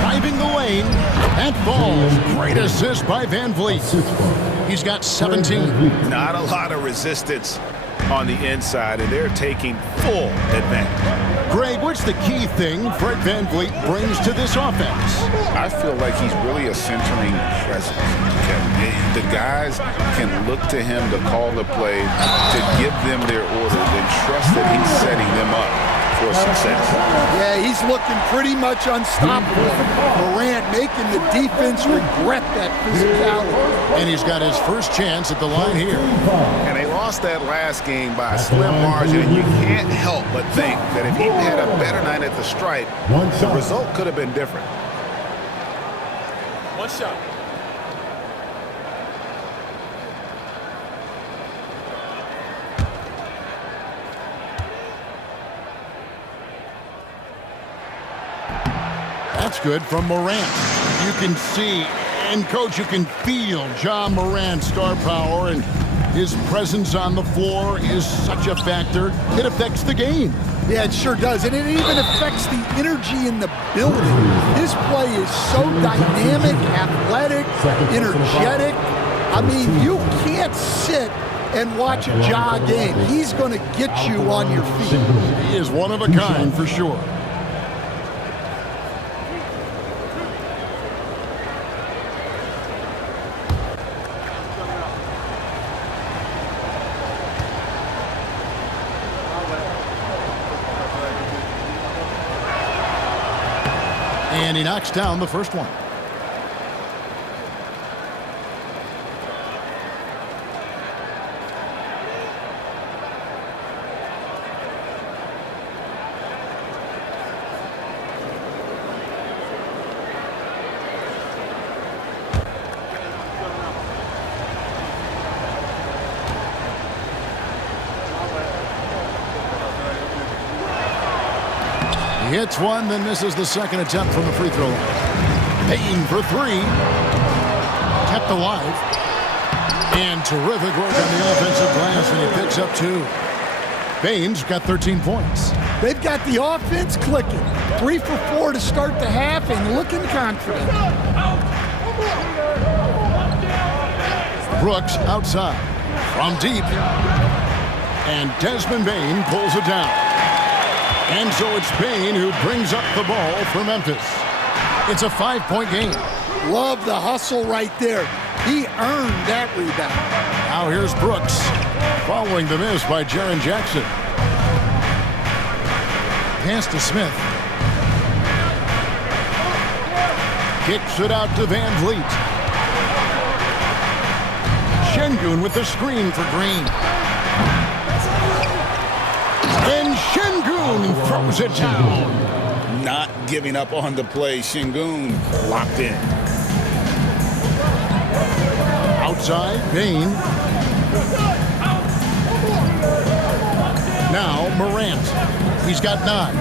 Driving the lane. That falls. Great assist by Van Vliet. He's got 17. Not a lot of resistance on the inside, and they're taking full advantage. Greg, what's the key thing Fred Van Vliet brings to this offense? I feel like he's really a centering presence. The guys can look to him to call the play, to give them their orders, and trust that he's setting them up for success. Yeah, he's looking pretty much unstoppable. Morant making the defense regret that physicality. And he's got his first chance at the line here. And they lost that last game by a slim margin, and you can't help but think that if he had a better night at the stripe, the result could have been different. One shot. That's good from Morant. You can see, and coach, you can feel Ja Morant's star power, and his presence on the floor is such a factor. It affects the game. Yeah, it sure does. And it even affects the energy in the building. His play is so dynamic, athletic, energetic. I mean, you can't sit and watch a Ja game. He's going to get you on your feet. He is one of a kind for sure. And he knocks down the first one. He hits one, then misses the second attempt from the free throw line. Payne for 3. Kept alive. And terrific work on the offensive glass, and he picks up 2. Payne's got 13 points. They've got the offense clicking. 3 for 4 to start the half and looking confident. Brooks outside. From deep. And Desmond Bane pulls it down. And so it's Bane who brings up the ball for Memphis. It's a 5-point game. Love the hustle right there. He earned that rebound. Now here's Brooks, following the miss by Jaren Jackson. Pass to Smith. Kicks it out to Van Vliet. Şengün with the screen for Green. And Şengün throws it down. Not giving up on the play. Şengün locked in. Outside, Bane. Now Morant. He's got 9.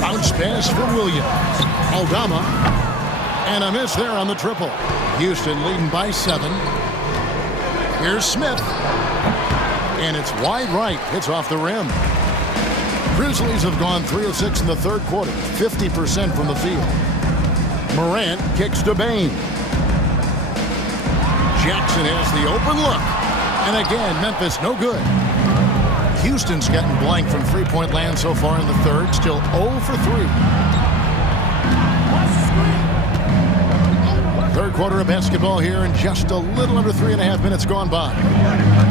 Bounce pass for Williams. Aldama. And a miss there on the triple. Houston leading by 7. Here's Smith. And it's wide right. It's off the rim. Grizzlies have gone 3 of 6 in the third quarter. 50% from the field. Morant kicks to Bain. Jackson has the open look. And again, Memphis no good. Houston's gotten blank from three-point land so far in the third. Still 0 for 3. Third quarter of basketball here, and just a little under 3.5 minutes gone by.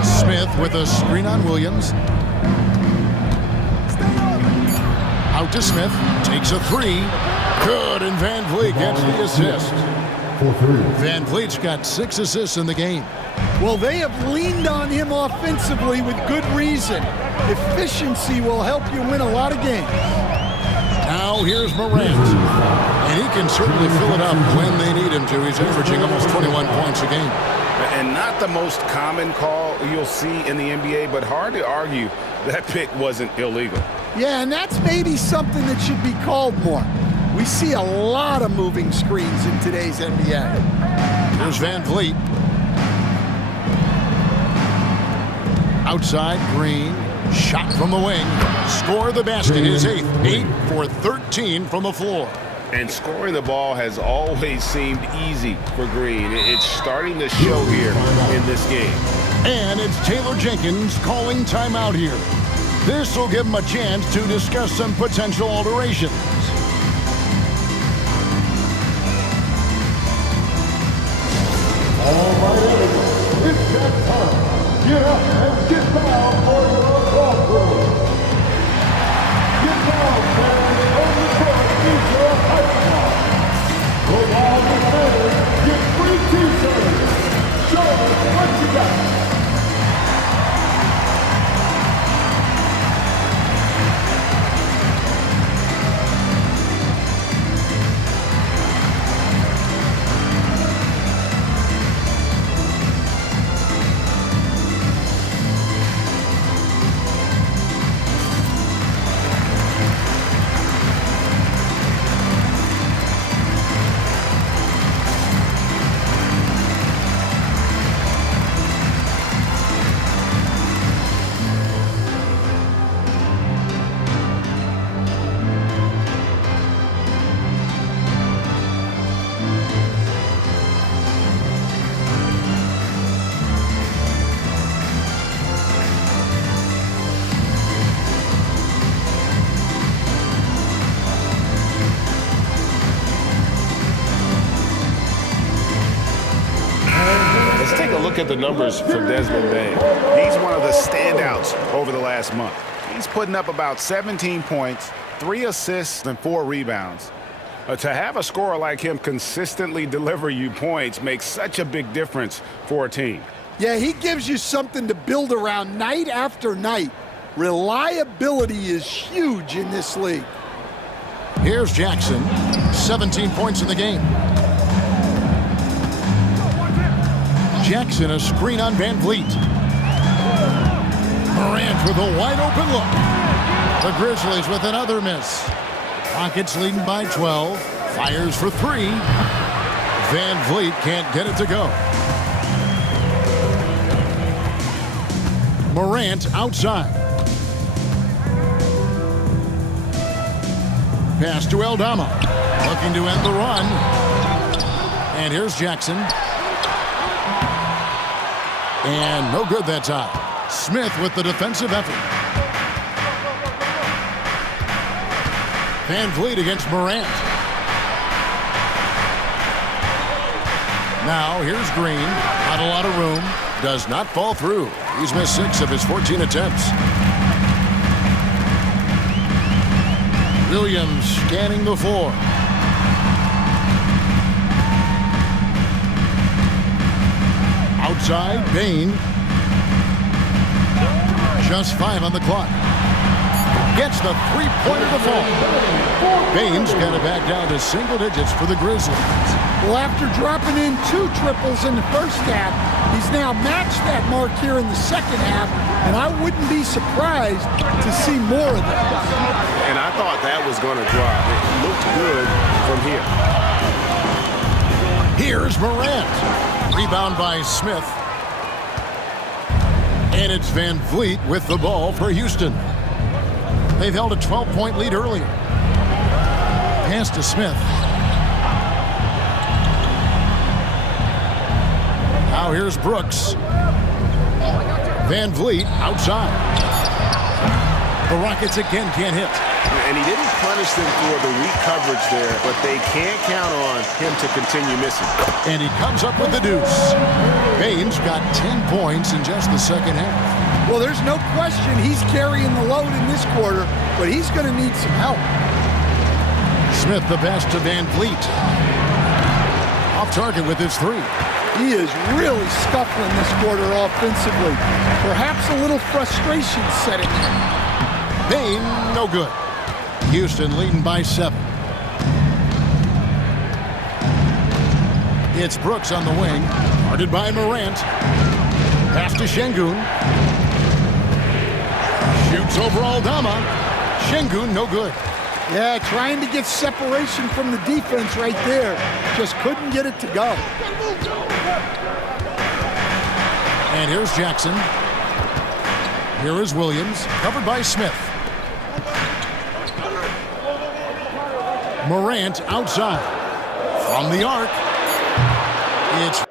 Smith with a screen on Williams. Out to Smith. Takes a 3. Good, and Van Vliet gets the assist. Van Vliet's got 6 assists in the game. Well, they have leaned on him offensively with good reason. Efficiency will help you win a lot of games. Now here's Morant. And he can certainly fill it up when they need him to. He's averaging almost 21 points a game. And not the most common call you'll see in the NBA, but hard to argue that pick wasn't illegal. Yeah, and that's maybe something that should be called more. We see a lot of moving screens in today's NBA. Here's Van Vliet. Outside, Green. Shot from the wing. Score the basket. His 8th. 8 for 13 from the floor. And scoring the ball has always seemed easy for Green. It's starting to show here in this game. And it's Taylor Jenkins calling timeout here. This will give him a chance to discuss some potential alterations. All right, everyone, it's that time. Get up and get down for your crossroads. Get down, fans, on the court is your hype squad. Go down the fans, get free t-shirts. Show us what you got. Look at the numbers for Desmond Bain. He's one of the standouts over the last month. He's putting up about 17 points, 3 assists, and 4 rebounds. To have a scorer like him consistently deliver you points makes such a big difference for a team. Yeah, he gives you something to build around night after night. Reliability is huge in this league. Here's Jackson. 17 points in the game. Jackson, a screen on Van Vliet. Morant with a wide open look. The Grizzlies with another miss. Rockets leading by 12. Fires for 3. Van Vliet can't get it to go. Morant outside. Pass to Aldama. Looking to end the run. And here's Jackson. And no good that time. Smith with the defensive effort. Van Vliet against Morant. Now here's Green. Not a lot of room. Does not fall through. He's missed 6 of his 14 attempts. Williams scanning the floor. Outside, Bain. Just 5 on the clock. gets the three-pointer to fall. Baines got it back down to single digits for the Grizzlies. Well, after dropping in 2 triples in the first half, he's now matched that mark here in the second half, and I wouldn't be surprised to see more of that. And I thought that was going to drop. It looked good from here. Here's Morant. Rebound by Smith. And it's Van Vliet with the ball for Houston. They've held a 12-point lead earlier. Pass to Smith. Now here's Brooks. Van Vliet outside. The Rockets again can't hit. And he didn't punish them for the weak coverage there, but they can't count on him to continue missing. And he comes up with the deuce. Baines got 10 points in just the second half. Well, there's no question he's carrying the load in this quarter, but he's going to need some help. Smith the best to Van Vliet. Off target with his 3. He is really scuffling this quarter offensively. Perhaps a little frustration setting in. Bain, no good. Houston leading by 7. It's Brooks on the wing. Guarded by Morant. Pass to Şengün. Shoots over Aldama. Şengün, no good. Yeah, trying to get separation from the defense right there. Just couldn't get it to go. And here's Jackson. Here is Williams, covered by Smith. Morant outside. From the arc. It's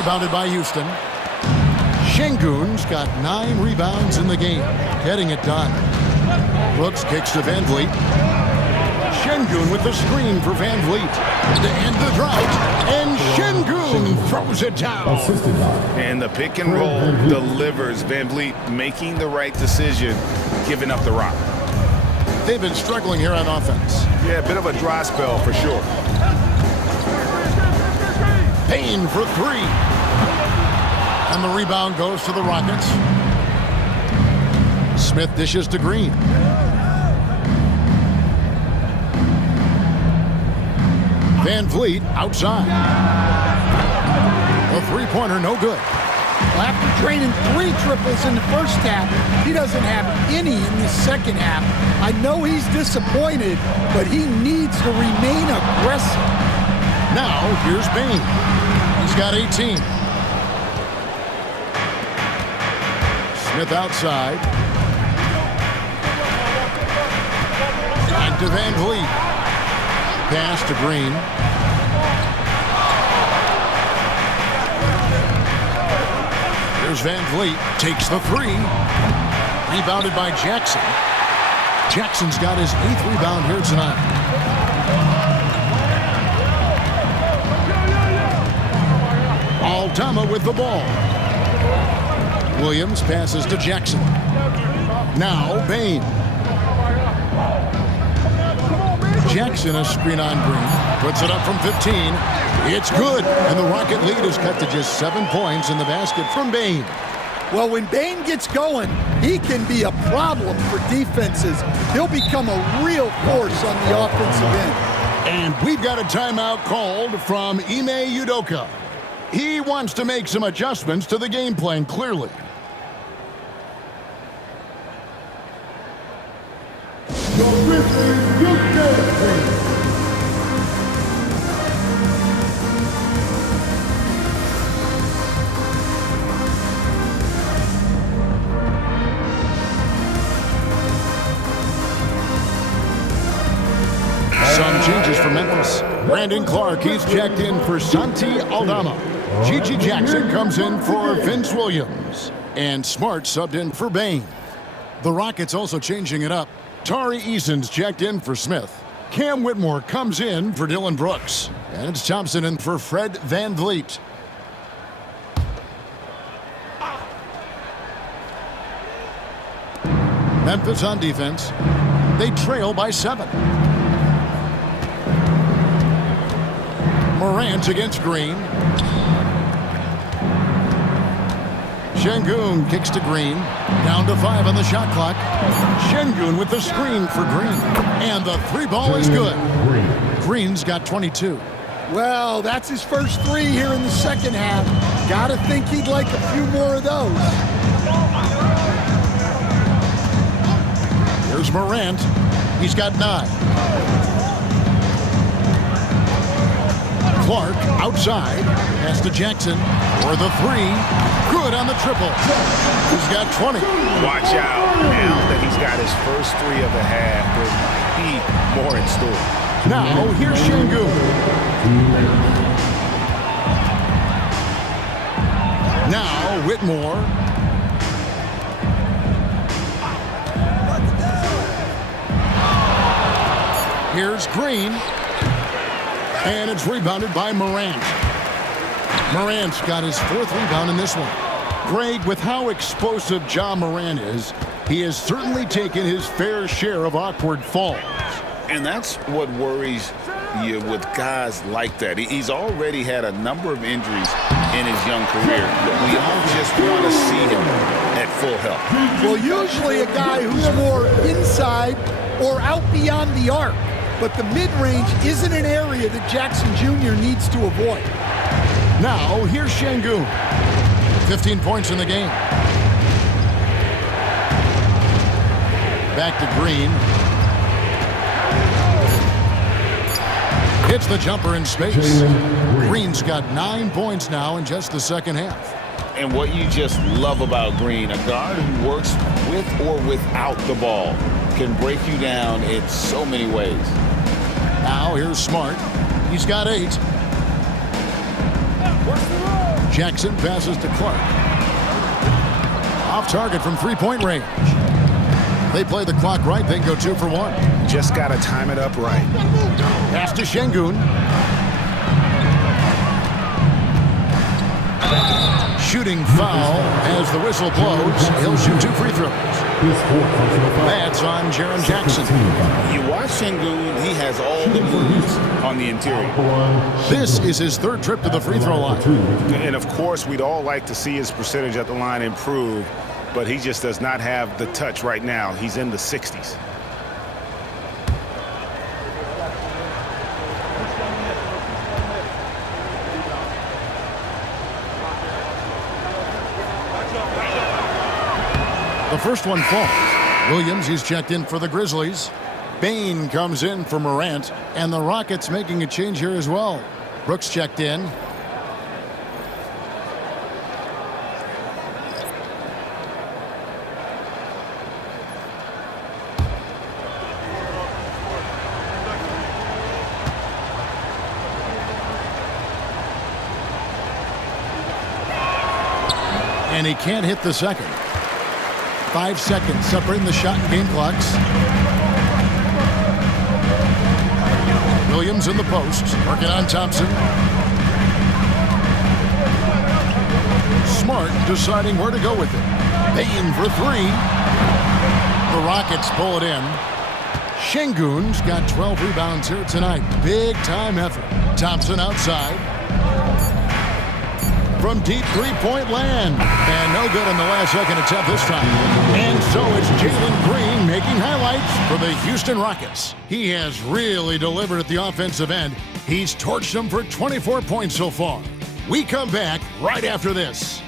rebounded by Houston. Şengün's got 9 rebounds in the game, getting it done. Brooks kicks to Van Vliet. Şengün with the screen for Van Vliet to end the drought, and Şengün throws it down. And the pick and roll delivers. Van Vliet making the right decision, giving up the rock. They've been struggling here on offense. Yeah, a bit of a dry spell for sure. Payne for 3. And the rebound goes to the Rockets. Smith dishes to Green. Van Vliet outside. A three-pointer, no good. Well, after draining 3 triples in the first half, he doesn't have any in the second half. I know he's disappointed, but he needs to remain aggressive. Now, here's Payne. He's got 18. Smith outside. Back to Van Vliet. Pass to Green. Here's Van Vliet. Takes the 3. Rebounded by Jackson. Jackson's got his 8th rebound here tonight. Aldama with the ball. Williams passes to Jackson. Now Payne. Jackson a screen on Green. Puts it up from 15. It's good. And the Rocket lead is cut to just 7 points in the basket from Payne. Well, when Payne gets going, he can be a problem for defenses. He'll become a real force on the offensive end. And we've got a timeout called from Ime Udoka. He wants to make some adjustments to the game plan, clearly. Some changes for Memphis. Brandon Clark, he's checked in for Santi Aldama. Gigi Jackson comes in for Vince Williams. And Smart subbed in for Payne. The Rockets also changing it up. Tari Eason's checked in for Smith. Cam Whitmore comes in for Dylan Brooks. And it's Thompson in for Fred Van Vliet. Memphis on defense. They trail by 7. Morant against Green. Şengün kicks to Green. Down to 5 on the shot clock. Şengün with the screen for Green. And the 3 ball is good. Green's got 22. Well, that's his first 3 here in the second half. Gotta think he'd like a few more of those. Here's Morant. He's got 9. Clark outside. Pass to Jackson for the 3. Good on the triple. He's got 20. Watch out. Now that he's got his first 3 of the half, there'll be more in store. Now, here's Şengün. Now, Whitmore. Here's Green. And it's rebounded by Morant. Morant's got his 4th rebound in this one. Greg, with how explosive Ja Morant is, he has certainly taken his fair share of awkward falls. And that's what worries you with guys like that. He's already had a number of injuries in his young career. We all just want to see him at full health. Well, usually a guy who's more inside or out beyond the arc. But the mid-range isn't an area that Jackson Jr. needs to avoid. Now, here's Şengün. 15 points in the game. Back to Green. Hits the jumper in space. Green's got 9 points now in just the second half. And what you just love about Green, a guard who works with or without the ball, can break you down in so many ways. Now here's Smart. He's got 8. Jackson passes to Clark. Off target from three-point range. They play the clock right, then go 2 for 1. Just got to time it up right. Pass to Şengün. Shooting foul as the whistle blows. He'll shoot 2 free throws. That's on Jaren Jackson. You watch Şengün, he has all the moves on the interior. This is his 3rd trip to the free throw line. And of course, we'd all like to see his percentage at the line improve, but he just does not have the touch right now. He's in the 60s. The first one falls. Williams, he's checked in for the Grizzlies. Bain comes in for Morant, and the Rockets making a change here as well. Brooks checked in. And he can't hit the second. 5 seconds separating the shot and game clocks. Williams in the post, working on Thompson. Smart deciding where to go with it. Bain for 3. The Rockets pull it in. Şengün's got 12 rebounds here tonight. Big time effort. Thompson outside. From deep three-point land. And no good in the last second attempt this time. And so it's Jalen Green making highlights for the Houston Rockets. He has really delivered at the offensive end. He's torched them for 24 points so far. We come back right after this.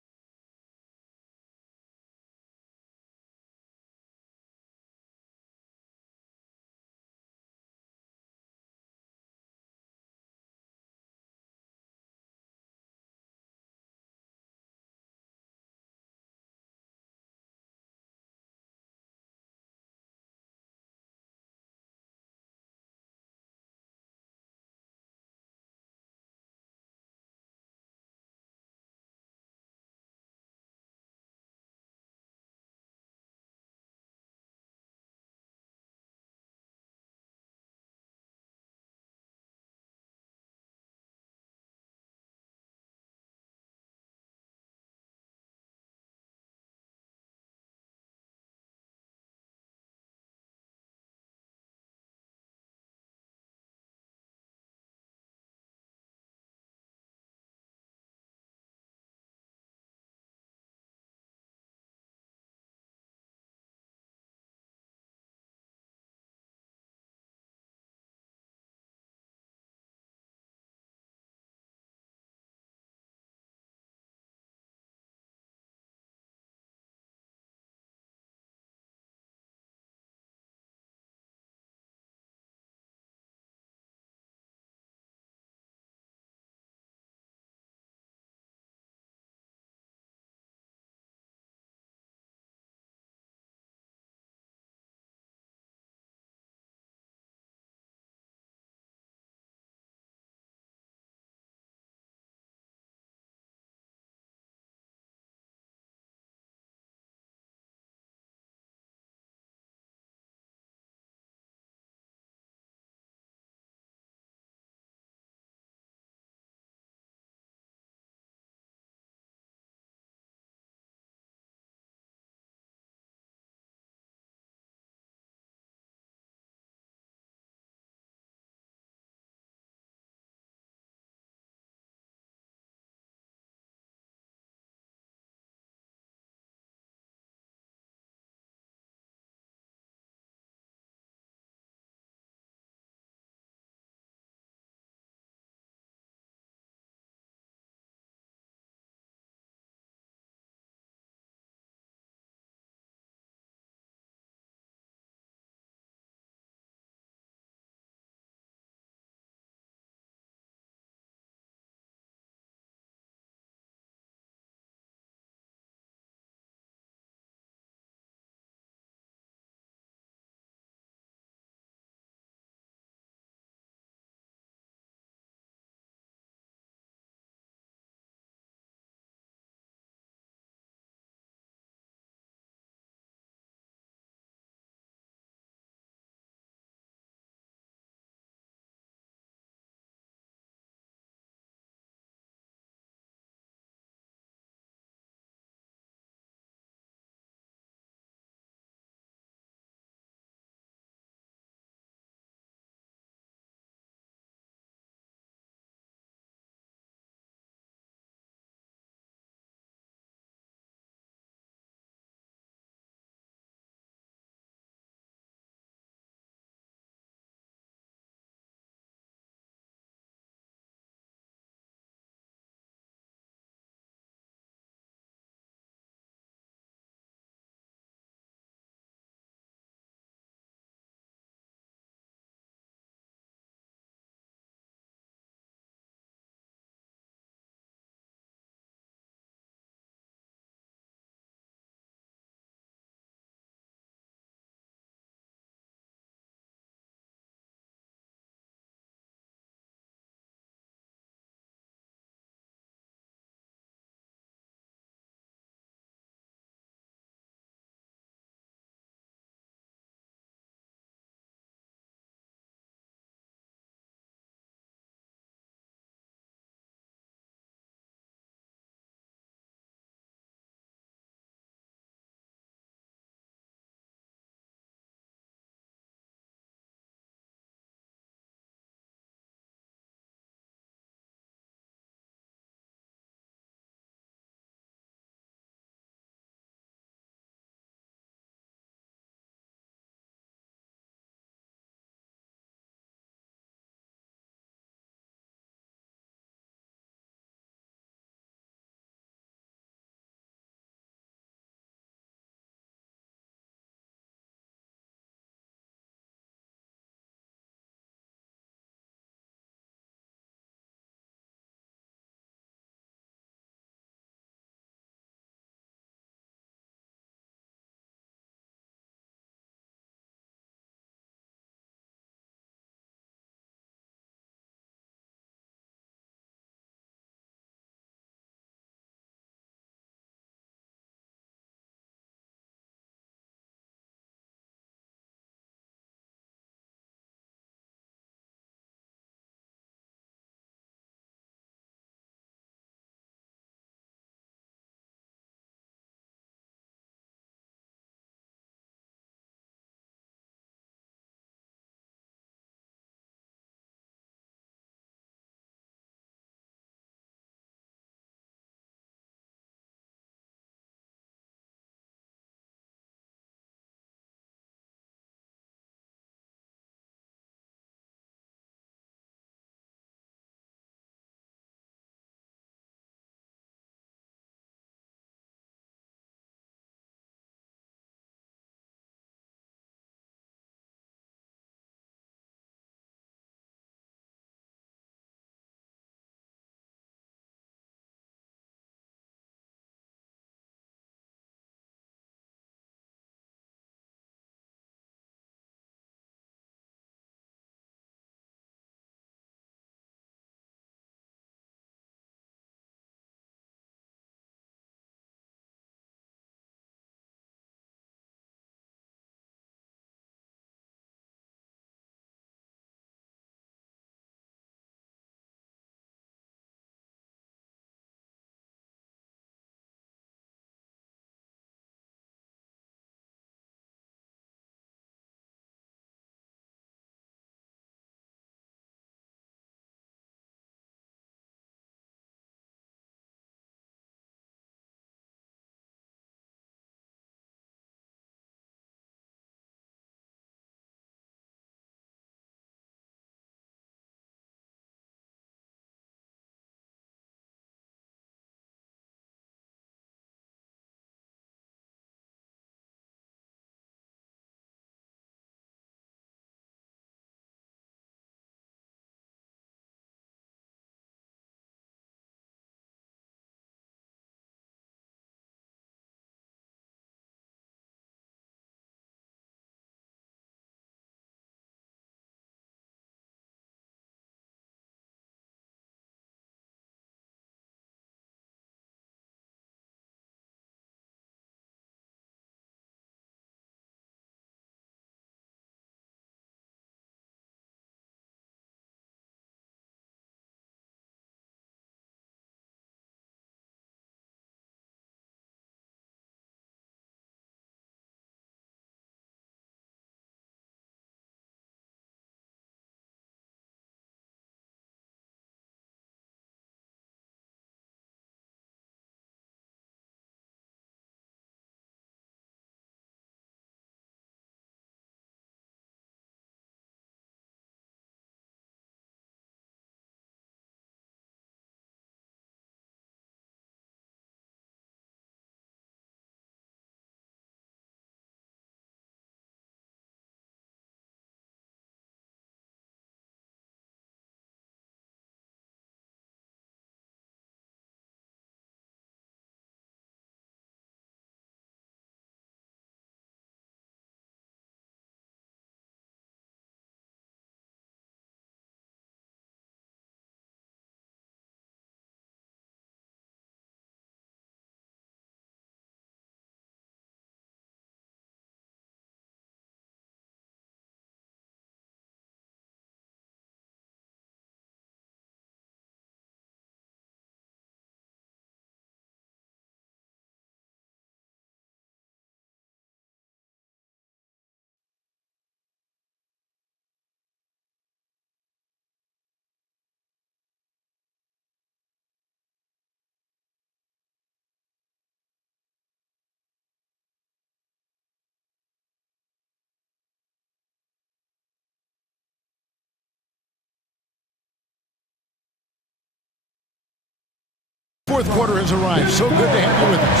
fourth quarter has arrived. So good to have you with us.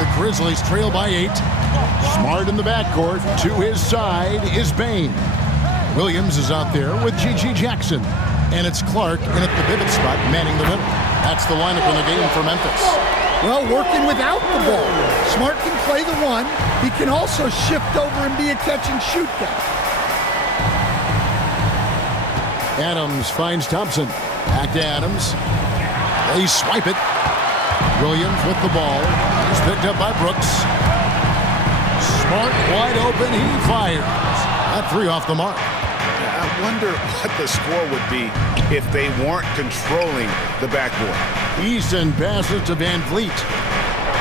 The Grizzlies trail by 8. Smart in the backcourt. To his side is Bain. Williams is out there with G.G. Jackson. And it's Clark in at the pivot spot, manning the middle. That's the lineup in the game for Memphis. Well, working without the ball. Smart can play the 1. He can also shift over and be a catch-and-shoot guy. Adams finds Thompson. Back to Adams. They swipe it. Williams with the ball. He's picked up by Brooks. Smart wide open. He fires. That 3 off the mark. I wonder what the score would be if they weren't controlling the backboard. Easton passes to Van Vliet.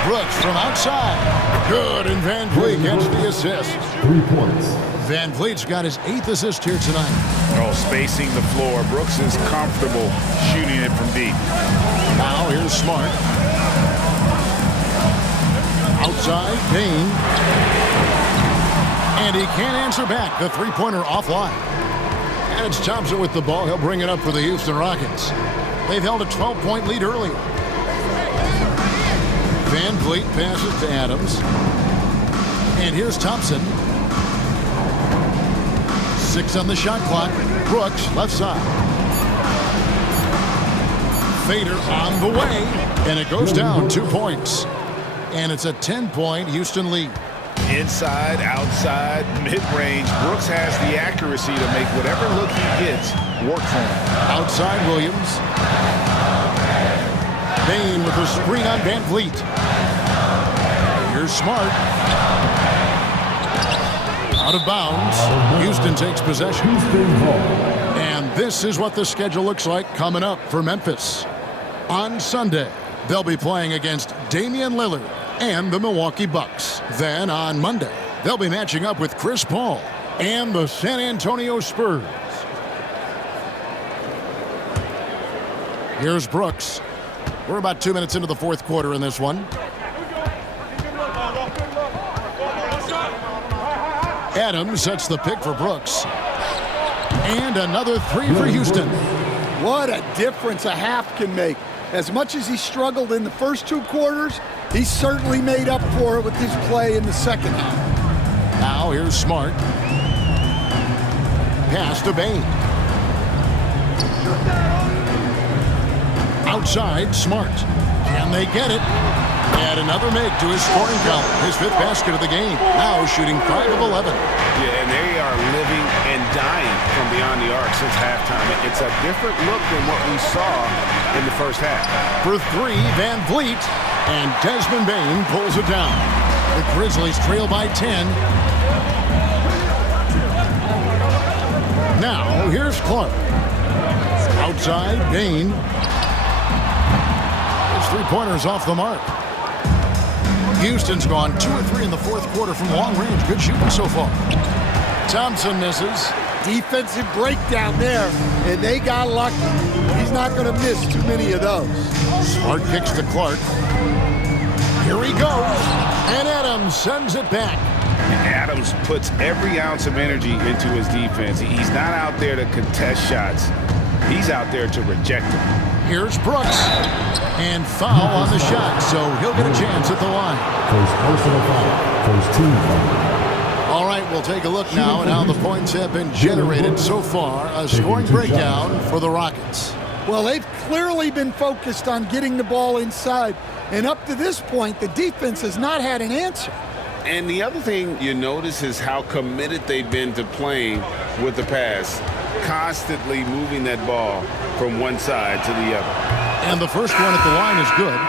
Brooks from outside. Good, and Van Vliet gets the assist. 3 points. Van Vliet's got his 8th assist here tonight. Oh, spacing the floor. Brooks is comfortable shooting it from deep. Now here's Smart. Outside, Bain. And he can't answer back. The three-pointer offline. And it's Thompson with the ball. He'll bring it up for the Houston Rockets. They've held a 12-point lead earlier. Van Vliet passes to Adams. And here's Thompson. 6 on the shot clock. Brooks, left side. Fader on the way. And it goes down 2 points. And it's a 10-point Houston lead. Inside, outside, mid-range. Brooks has the accuracy to make whatever look he gets work for him. Outside Williams. Bain with a screen on Van Vliet. Here's Smart. Out of bounds. Houston takes possession. And this is what the schedule looks like coming up for Memphis. On Sunday, they'll be playing against Damian Lillard and the Milwaukee Bucks. Then on Monday, they'll be matching up with Chris Paul and the San Antonio Spurs. Here's Brooks. We're about 2 minutes into the fourth quarter in this one. Adams sets the pick for Brooks. And another 3 for Houston. What a difference a half can make. As much as he struggled in the first 2 quarters, he certainly made up for it with his play in the second half. Now here's Smart. Pass to Bain. Outside, Smart. Can they get it? And another make to his scoring count. His 5th basket of the game. Now shooting 5 of 11. Yeah, and they are living and dying from beyond the arc since halftime. It's a different look than what we saw in the first half. For 3, Van Vliet. And Desmond Bain pulls it down. The Grizzlies trail by 10. Now, here's Clark. Outside, Bain. His three-pointer's off the mark. Houston's gone 2 or 3 in the fourth quarter from long range. Good shooting so far. Thompson misses. Defensive breakdown there, and they got lucky. He's not going to miss too many of those. Smart kicks to Clark. Here he goes, and Adams sends it back. Adams puts every ounce of energy into his defense. He's not out there to contest shots. He's out there to reject them. Here's Brooks, and foul on the shot, so he'll get a chance at the line. First personal foul. First team foul. All right, we'll take a look now at how the points have been generated so far. A scoring breakdown for the Rockets. Well, they've clearly been focused on getting the ball inside, and up to this point, the defense has not had an answer. And the other thing you notice is how committed they've been to playing with the pass, constantly moving that ball from one side to the other. And the first one at the line is good.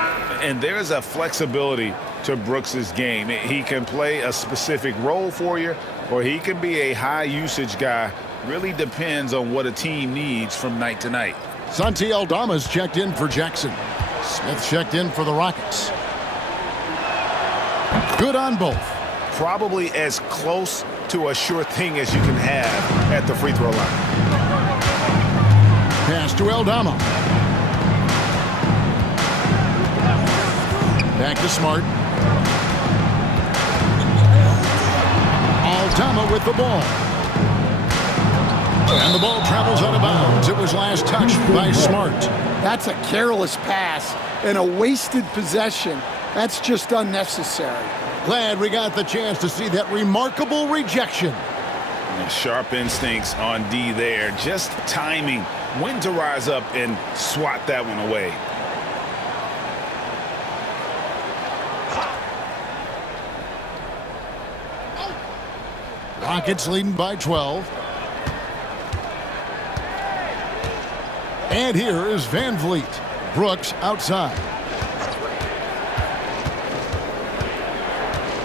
And there's a flexibility to Brooks's game. He can play a specific role for you, or he can be a high-usage guy. Really depends on what a team needs from night to night. Santi Aldama's checked in for Jackson. Smith checked in for the Rockets. Good on both. Probably as close to a sure thing as you can have at the free throw line. Pass to Aldama. Back to Smart. Aldama with the ball. And the ball travels out of bounds. It was last touched by Smart. That's a careless pass and a wasted possession. That's just unnecessary. Glad we got the chance to see that remarkable rejection. Sharp instincts on D there. Just timing when to rise up and swat that one away. Rockets leading by 12. And here is Van Vliet. Brooks outside.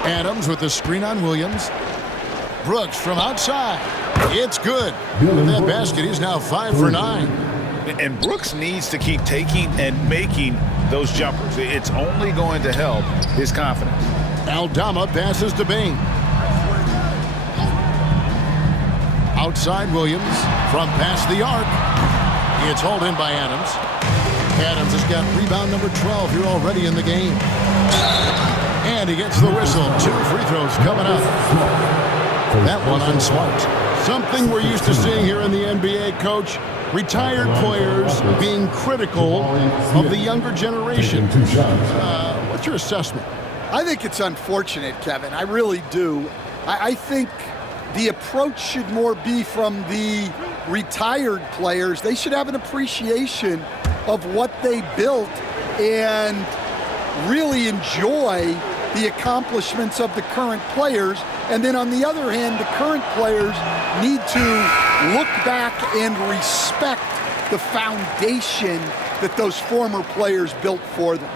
Adams with the screen on Williams. Brooks from outside. It's good. With that basket, he's now 5 for 9. And Brooks needs to keep taking and making those jumpers. It's only going to help his confidence. Aldama passes to Bain. Outside Williams from past the arc. It's hauled in by Adams. Adams has got rebound number 12 here already in the game. And he gets the whistle. 2 free throws coming up. That one on Smart. Something we're used to seeing here in the NBA, Coach. Retired players being critical of the younger generation. What's your assessment? I think it's unfortunate, Kevin. I really do. I think the approach should more be from the retired players. They should have an appreciation of what they built and really enjoy the accomplishments of the current players. And then on the other hand, the current players need to look back and respect the foundation that those former players built for them.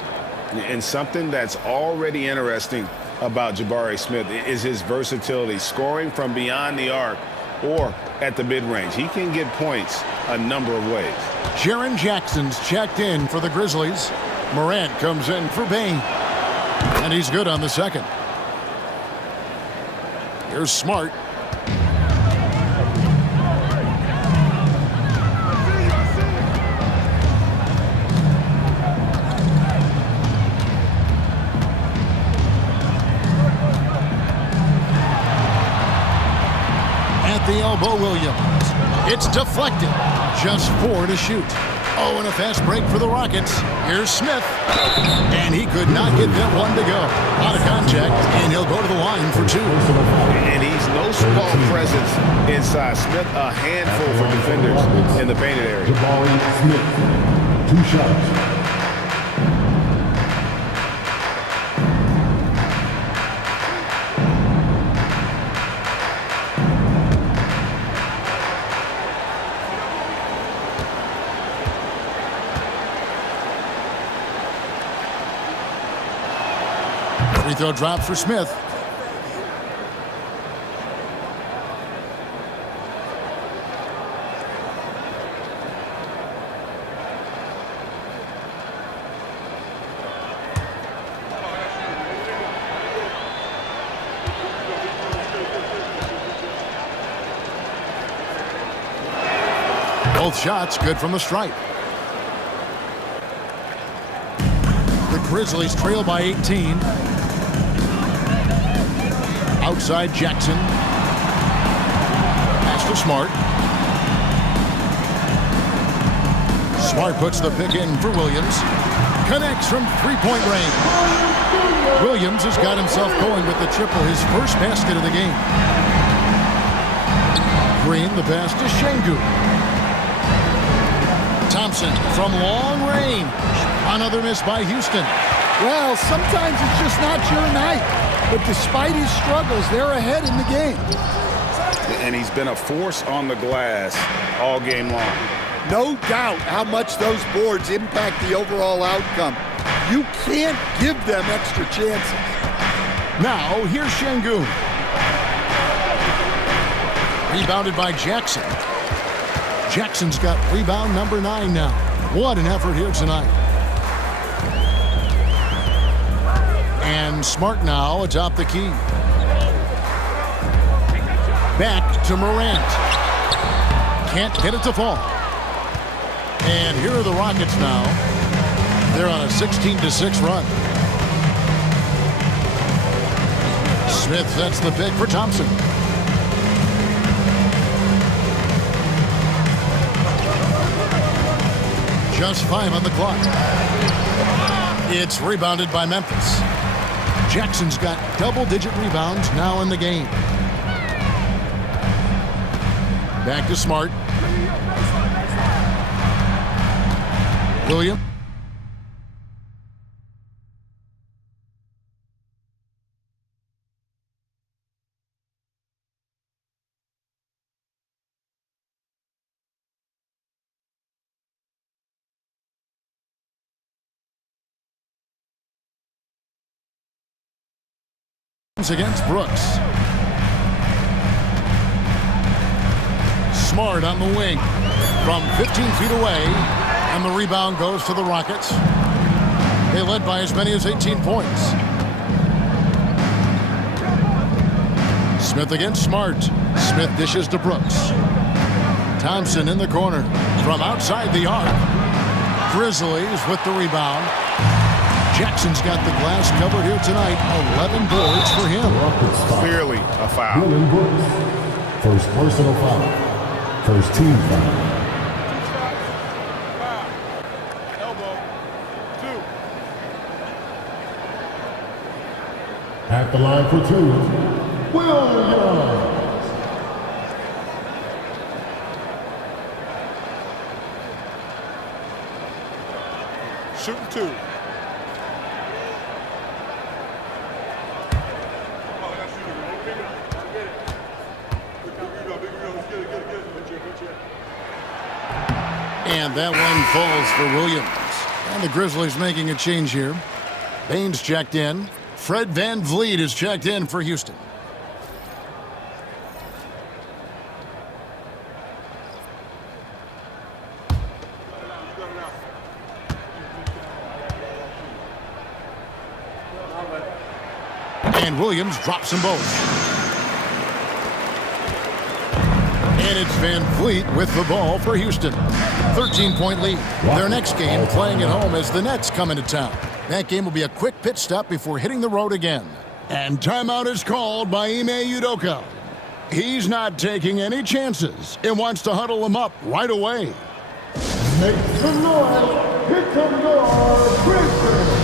And something that's already interesting about Jabari Smith is his versatility, scoring from beyond the arc or at the mid-range. He can get points a number of ways. Jaren Jackson's checked in for the Grizzlies. Morant comes in for Bain. And he's good on the second. Here's Smart. At the elbow, Williams. It's deflected. Just 4 to shoot. Oh, and a fast break for the Rockets. Here's Smith. And he could not get that one to go. Out of contact, and he'll go to the line for 2. And he's no small presence inside. Smith, a handful for defenders in the painted area. Jabari Smith, 2 shots. Free throw drop for Smith. Both shots good from the stripe. The Grizzlies trail by 18. Outside Jackson. Pass to Smart. Smart puts the pick in for Williams. Connects from three-point range. Williams has got himself going with the triple, his first basket of the game. Green, the pass to Şengün. Thompson from long range. Another miss by Houston. Well, sometimes it's just not your night. But despite his struggles, they're ahead in the game. And he's been a force on the glass all game long. No doubt how much those boards impact the overall outcome. You can't give them extra chances. Now, here's Şengün. Rebounded by Jackson. Jackson's got rebound number 9 now. What an effort here tonight. And Smart now atop the key. Back to Morant. Can't get it to fall. And here are the Rockets now. They're on a 16-6 run. Smith sets the pick for Thompson. Just 5 on the clock. It's rebounded by Memphis. Jackson's got double-digit rebounds now in the game. Back to Smart. Williams. Against Brooks. Smart on the wing from 15 feet away, and the rebound goes to the Rockets. They led by as many as 18 points. Smith against Smart. Smith dishes to Brooks. Thompson in the corner from outside the arc. Grizzlies with the rebound. Jackson's got the glass covered here tonight. 11 boards for him. Clearly a foul. First personal foul. First team foul. Elbow. 2. At the line for 2. Williams. Shooting 2. And that one falls for Williams. And the Grizzlies making a change here. Baines checked in. Fred VanVleet is checked in for Houston. And Williams drops them both. And it's VanVleet with the ball for Houston. 13-point lead. Their next game playing at home as the Nets come into town. That game will be a quick pit stop before hitting the road again. And timeout is called by Ime Udoka. He's not taking any chances and wants to huddle them up right away. Make some noise. Here comes your Grizzlies.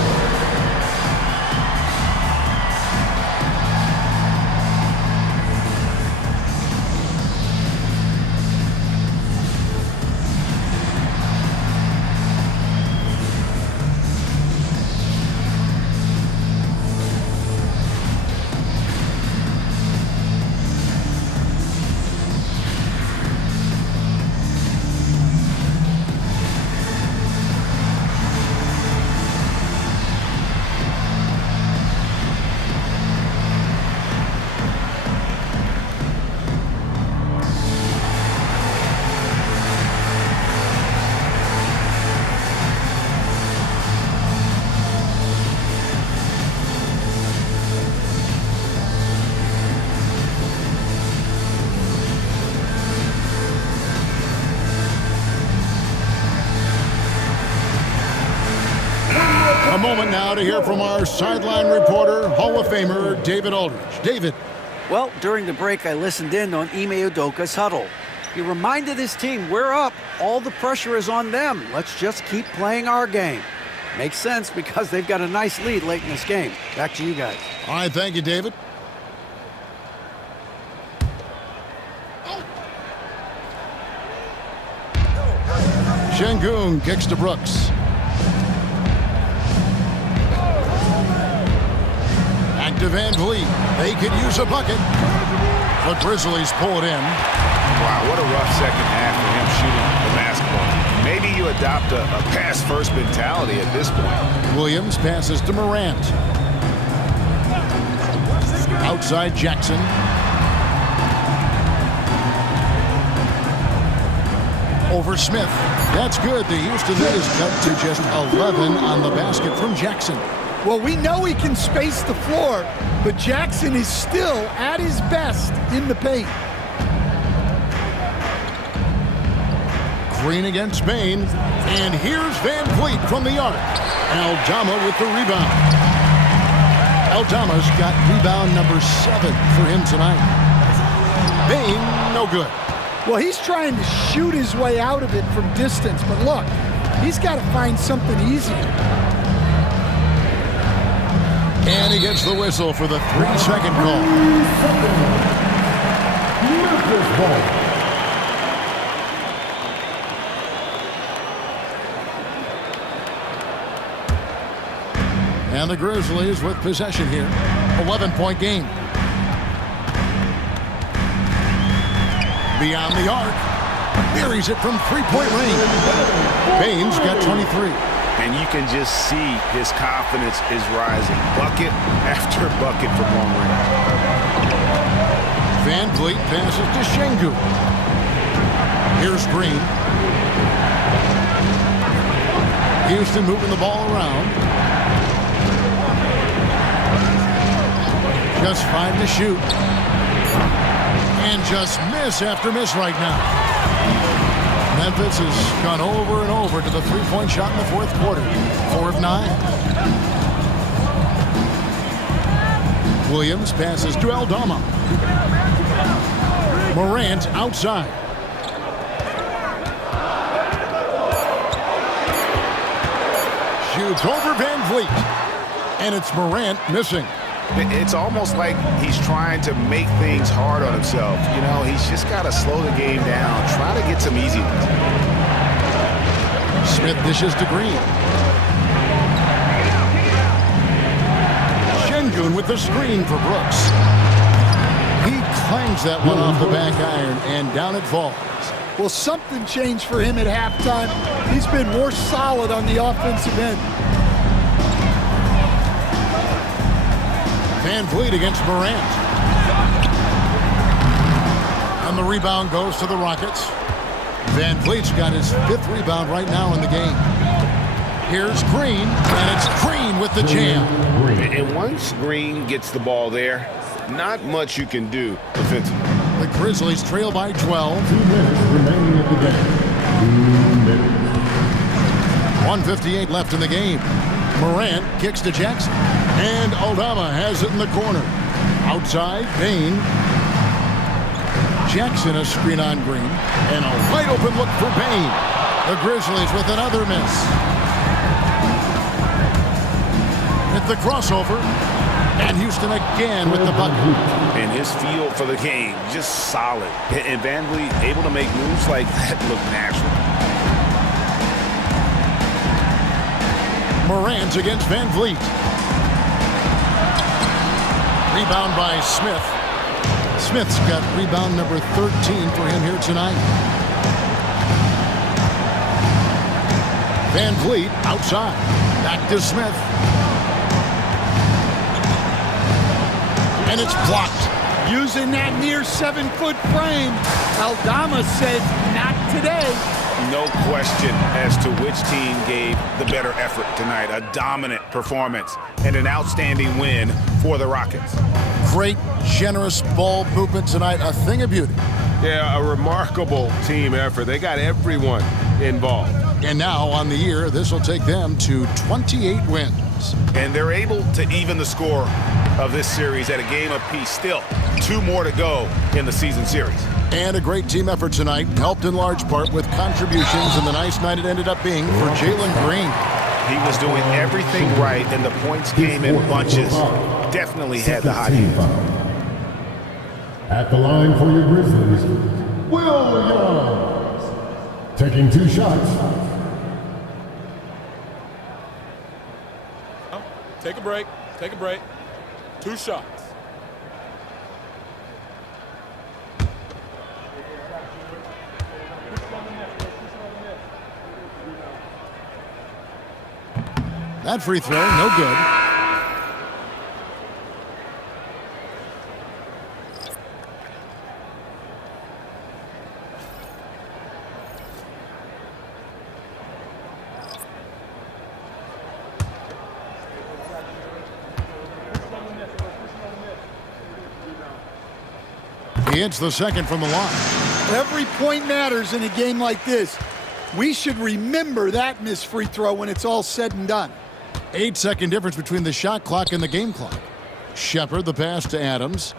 A moment now to hear from our sideline reporter, Hall of Famer David Aldridge. David. Well, during the break, I listened in on Ime Udoka's huddle. He reminded his team, we're up. All the pressure is on them. Let's just keep playing our game. Makes sense because they've got a nice lead late in this game. Back to you guys. All right, thank you, David. Şengün kicks to Brooks. Back to VanVleet. They could use a bucket. The Grizzlies pull it in. Wow, what a rough second half for him shooting the basketball. Maybe you adopt a pass-first mentality at this point. Williams passes to Morant. Outside Jackson. Over Smith. That's good. The Houston is cut to just 11 on the basket from Jackson. Well, we know he can space the floor, but Jackson is still at his best in the paint. Green against Spain. And here's VanVleet from the arc. Aldama with the rebound. Aldama's got rebound number 7 for him tonight. Bain, no good. Well, he's trying to shoot his way out of it from distance, but look, He's got to find something easier. And he gets the whistle for the 3-second call. Memphis ball. And the Grizzlies with possession here. 11-point game. Beyond the arc. Buries it from three-point range. Baines got 23. And you can just see his confidence is rising. Bucket after bucket from long range. Van Vliet passes to Şengün. Here's Green. Houston moving the ball around. Just 5 to shoot. And just miss after miss right now. Memphis has gone over and over to the three-point shot in the fourth quarter. 4 of 9. Williams passes to Aldama. Morant outside. Shoots over Van Vliet. And it's Morant missing. It's almost like he's trying to make things hard on himself. You know, he's just got to slow the game down, try to get some easy ones. Smith dishes to Green. Şengün with the screen for Brooks. He clangs that one off the back iron, and down it falls. Well, something changed for him at halftime. He's been more solid on the offensive end. Van Vliet against Morant. And the rebound goes to the Rockets. Van Vliet's got his 5th rebound right now in the game. Here's Green, and it's Green with the jam. And once Green gets the ball there, not much you can do defensively. The Grizzlies trail by 12. 2 minutes remaining in the game. 2 minutes. 1:58 left in the game. Morant kicks to Jackson. And Aldama has it in the corner. Outside, Payne. Jackson a screen on Green. And a wide open look for Payne. The Grizzlies with another miss. At the crossover. And Houston again with the bucket. And his feel for the game, just solid. And Van Vliet able to make moves like that look natural. Morant against Van Vliet. Rebound by Smith. Smith's got rebound number 13 for him here tonight. Van Vliet outside. Back to Smith. And it's blocked. Using that near 7-foot frame. Aldama said, not today. No question as to which team gave the better effort tonight. A dominant performance and an outstanding win for the Rockets. Great, generous ball movement tonight. A thing of beauty. Yeah, a remarkable team effort. They got everyone involved. And now on the year, this will take them to 28 wins. And they're able to even the score of this series at a game apiece. Still, 2 more to go in the season series. And a great team effort tonight, helped in large part with contributions, and the nice night it ended up being for Jalen Green. He was doing everything right, and the points came in bunches. Definitely had the hot hand. At the line for your Grizzlies, Williams. Taking 2 shots. Take a break. Take a break. 2 shots. That free throw, no good. He hits the second from the line. Every point matters in a game like this. We should remember that missed free throw when it's all said and done. 8-second difference between the shot clock and the game clock. Shepard, the pass to Adams.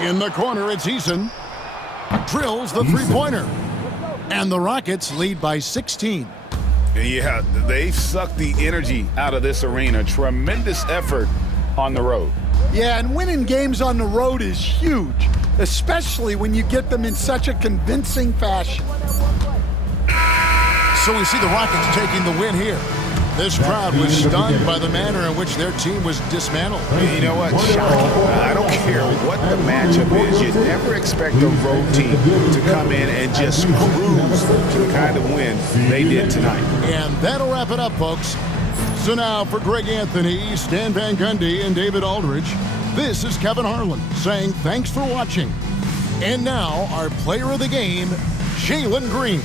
In the corner, it's Eason. drills the three-pointer. And the Rockets lead by 16. Yeah, they've sucked the energy out of this arena. Tremendous effort on the road. Yeah, and winning games on the road is huge, especially when you get them in such a convincing fashion. So we see the Rockets taking the win here. This crowd was stunned by the manner in which their team was dismantled. You know what? Shocking. I don't care what the matchup is. You never expect a road team to come in and just cruise to the kind of win they did tonight. And that'll wrap it up, folks. So now for Greg Anthony, Stan Van Gundy, and David Aldridge, this is Kevin Harlan saying thanks for watching. And now our player of the game, Jalen Green.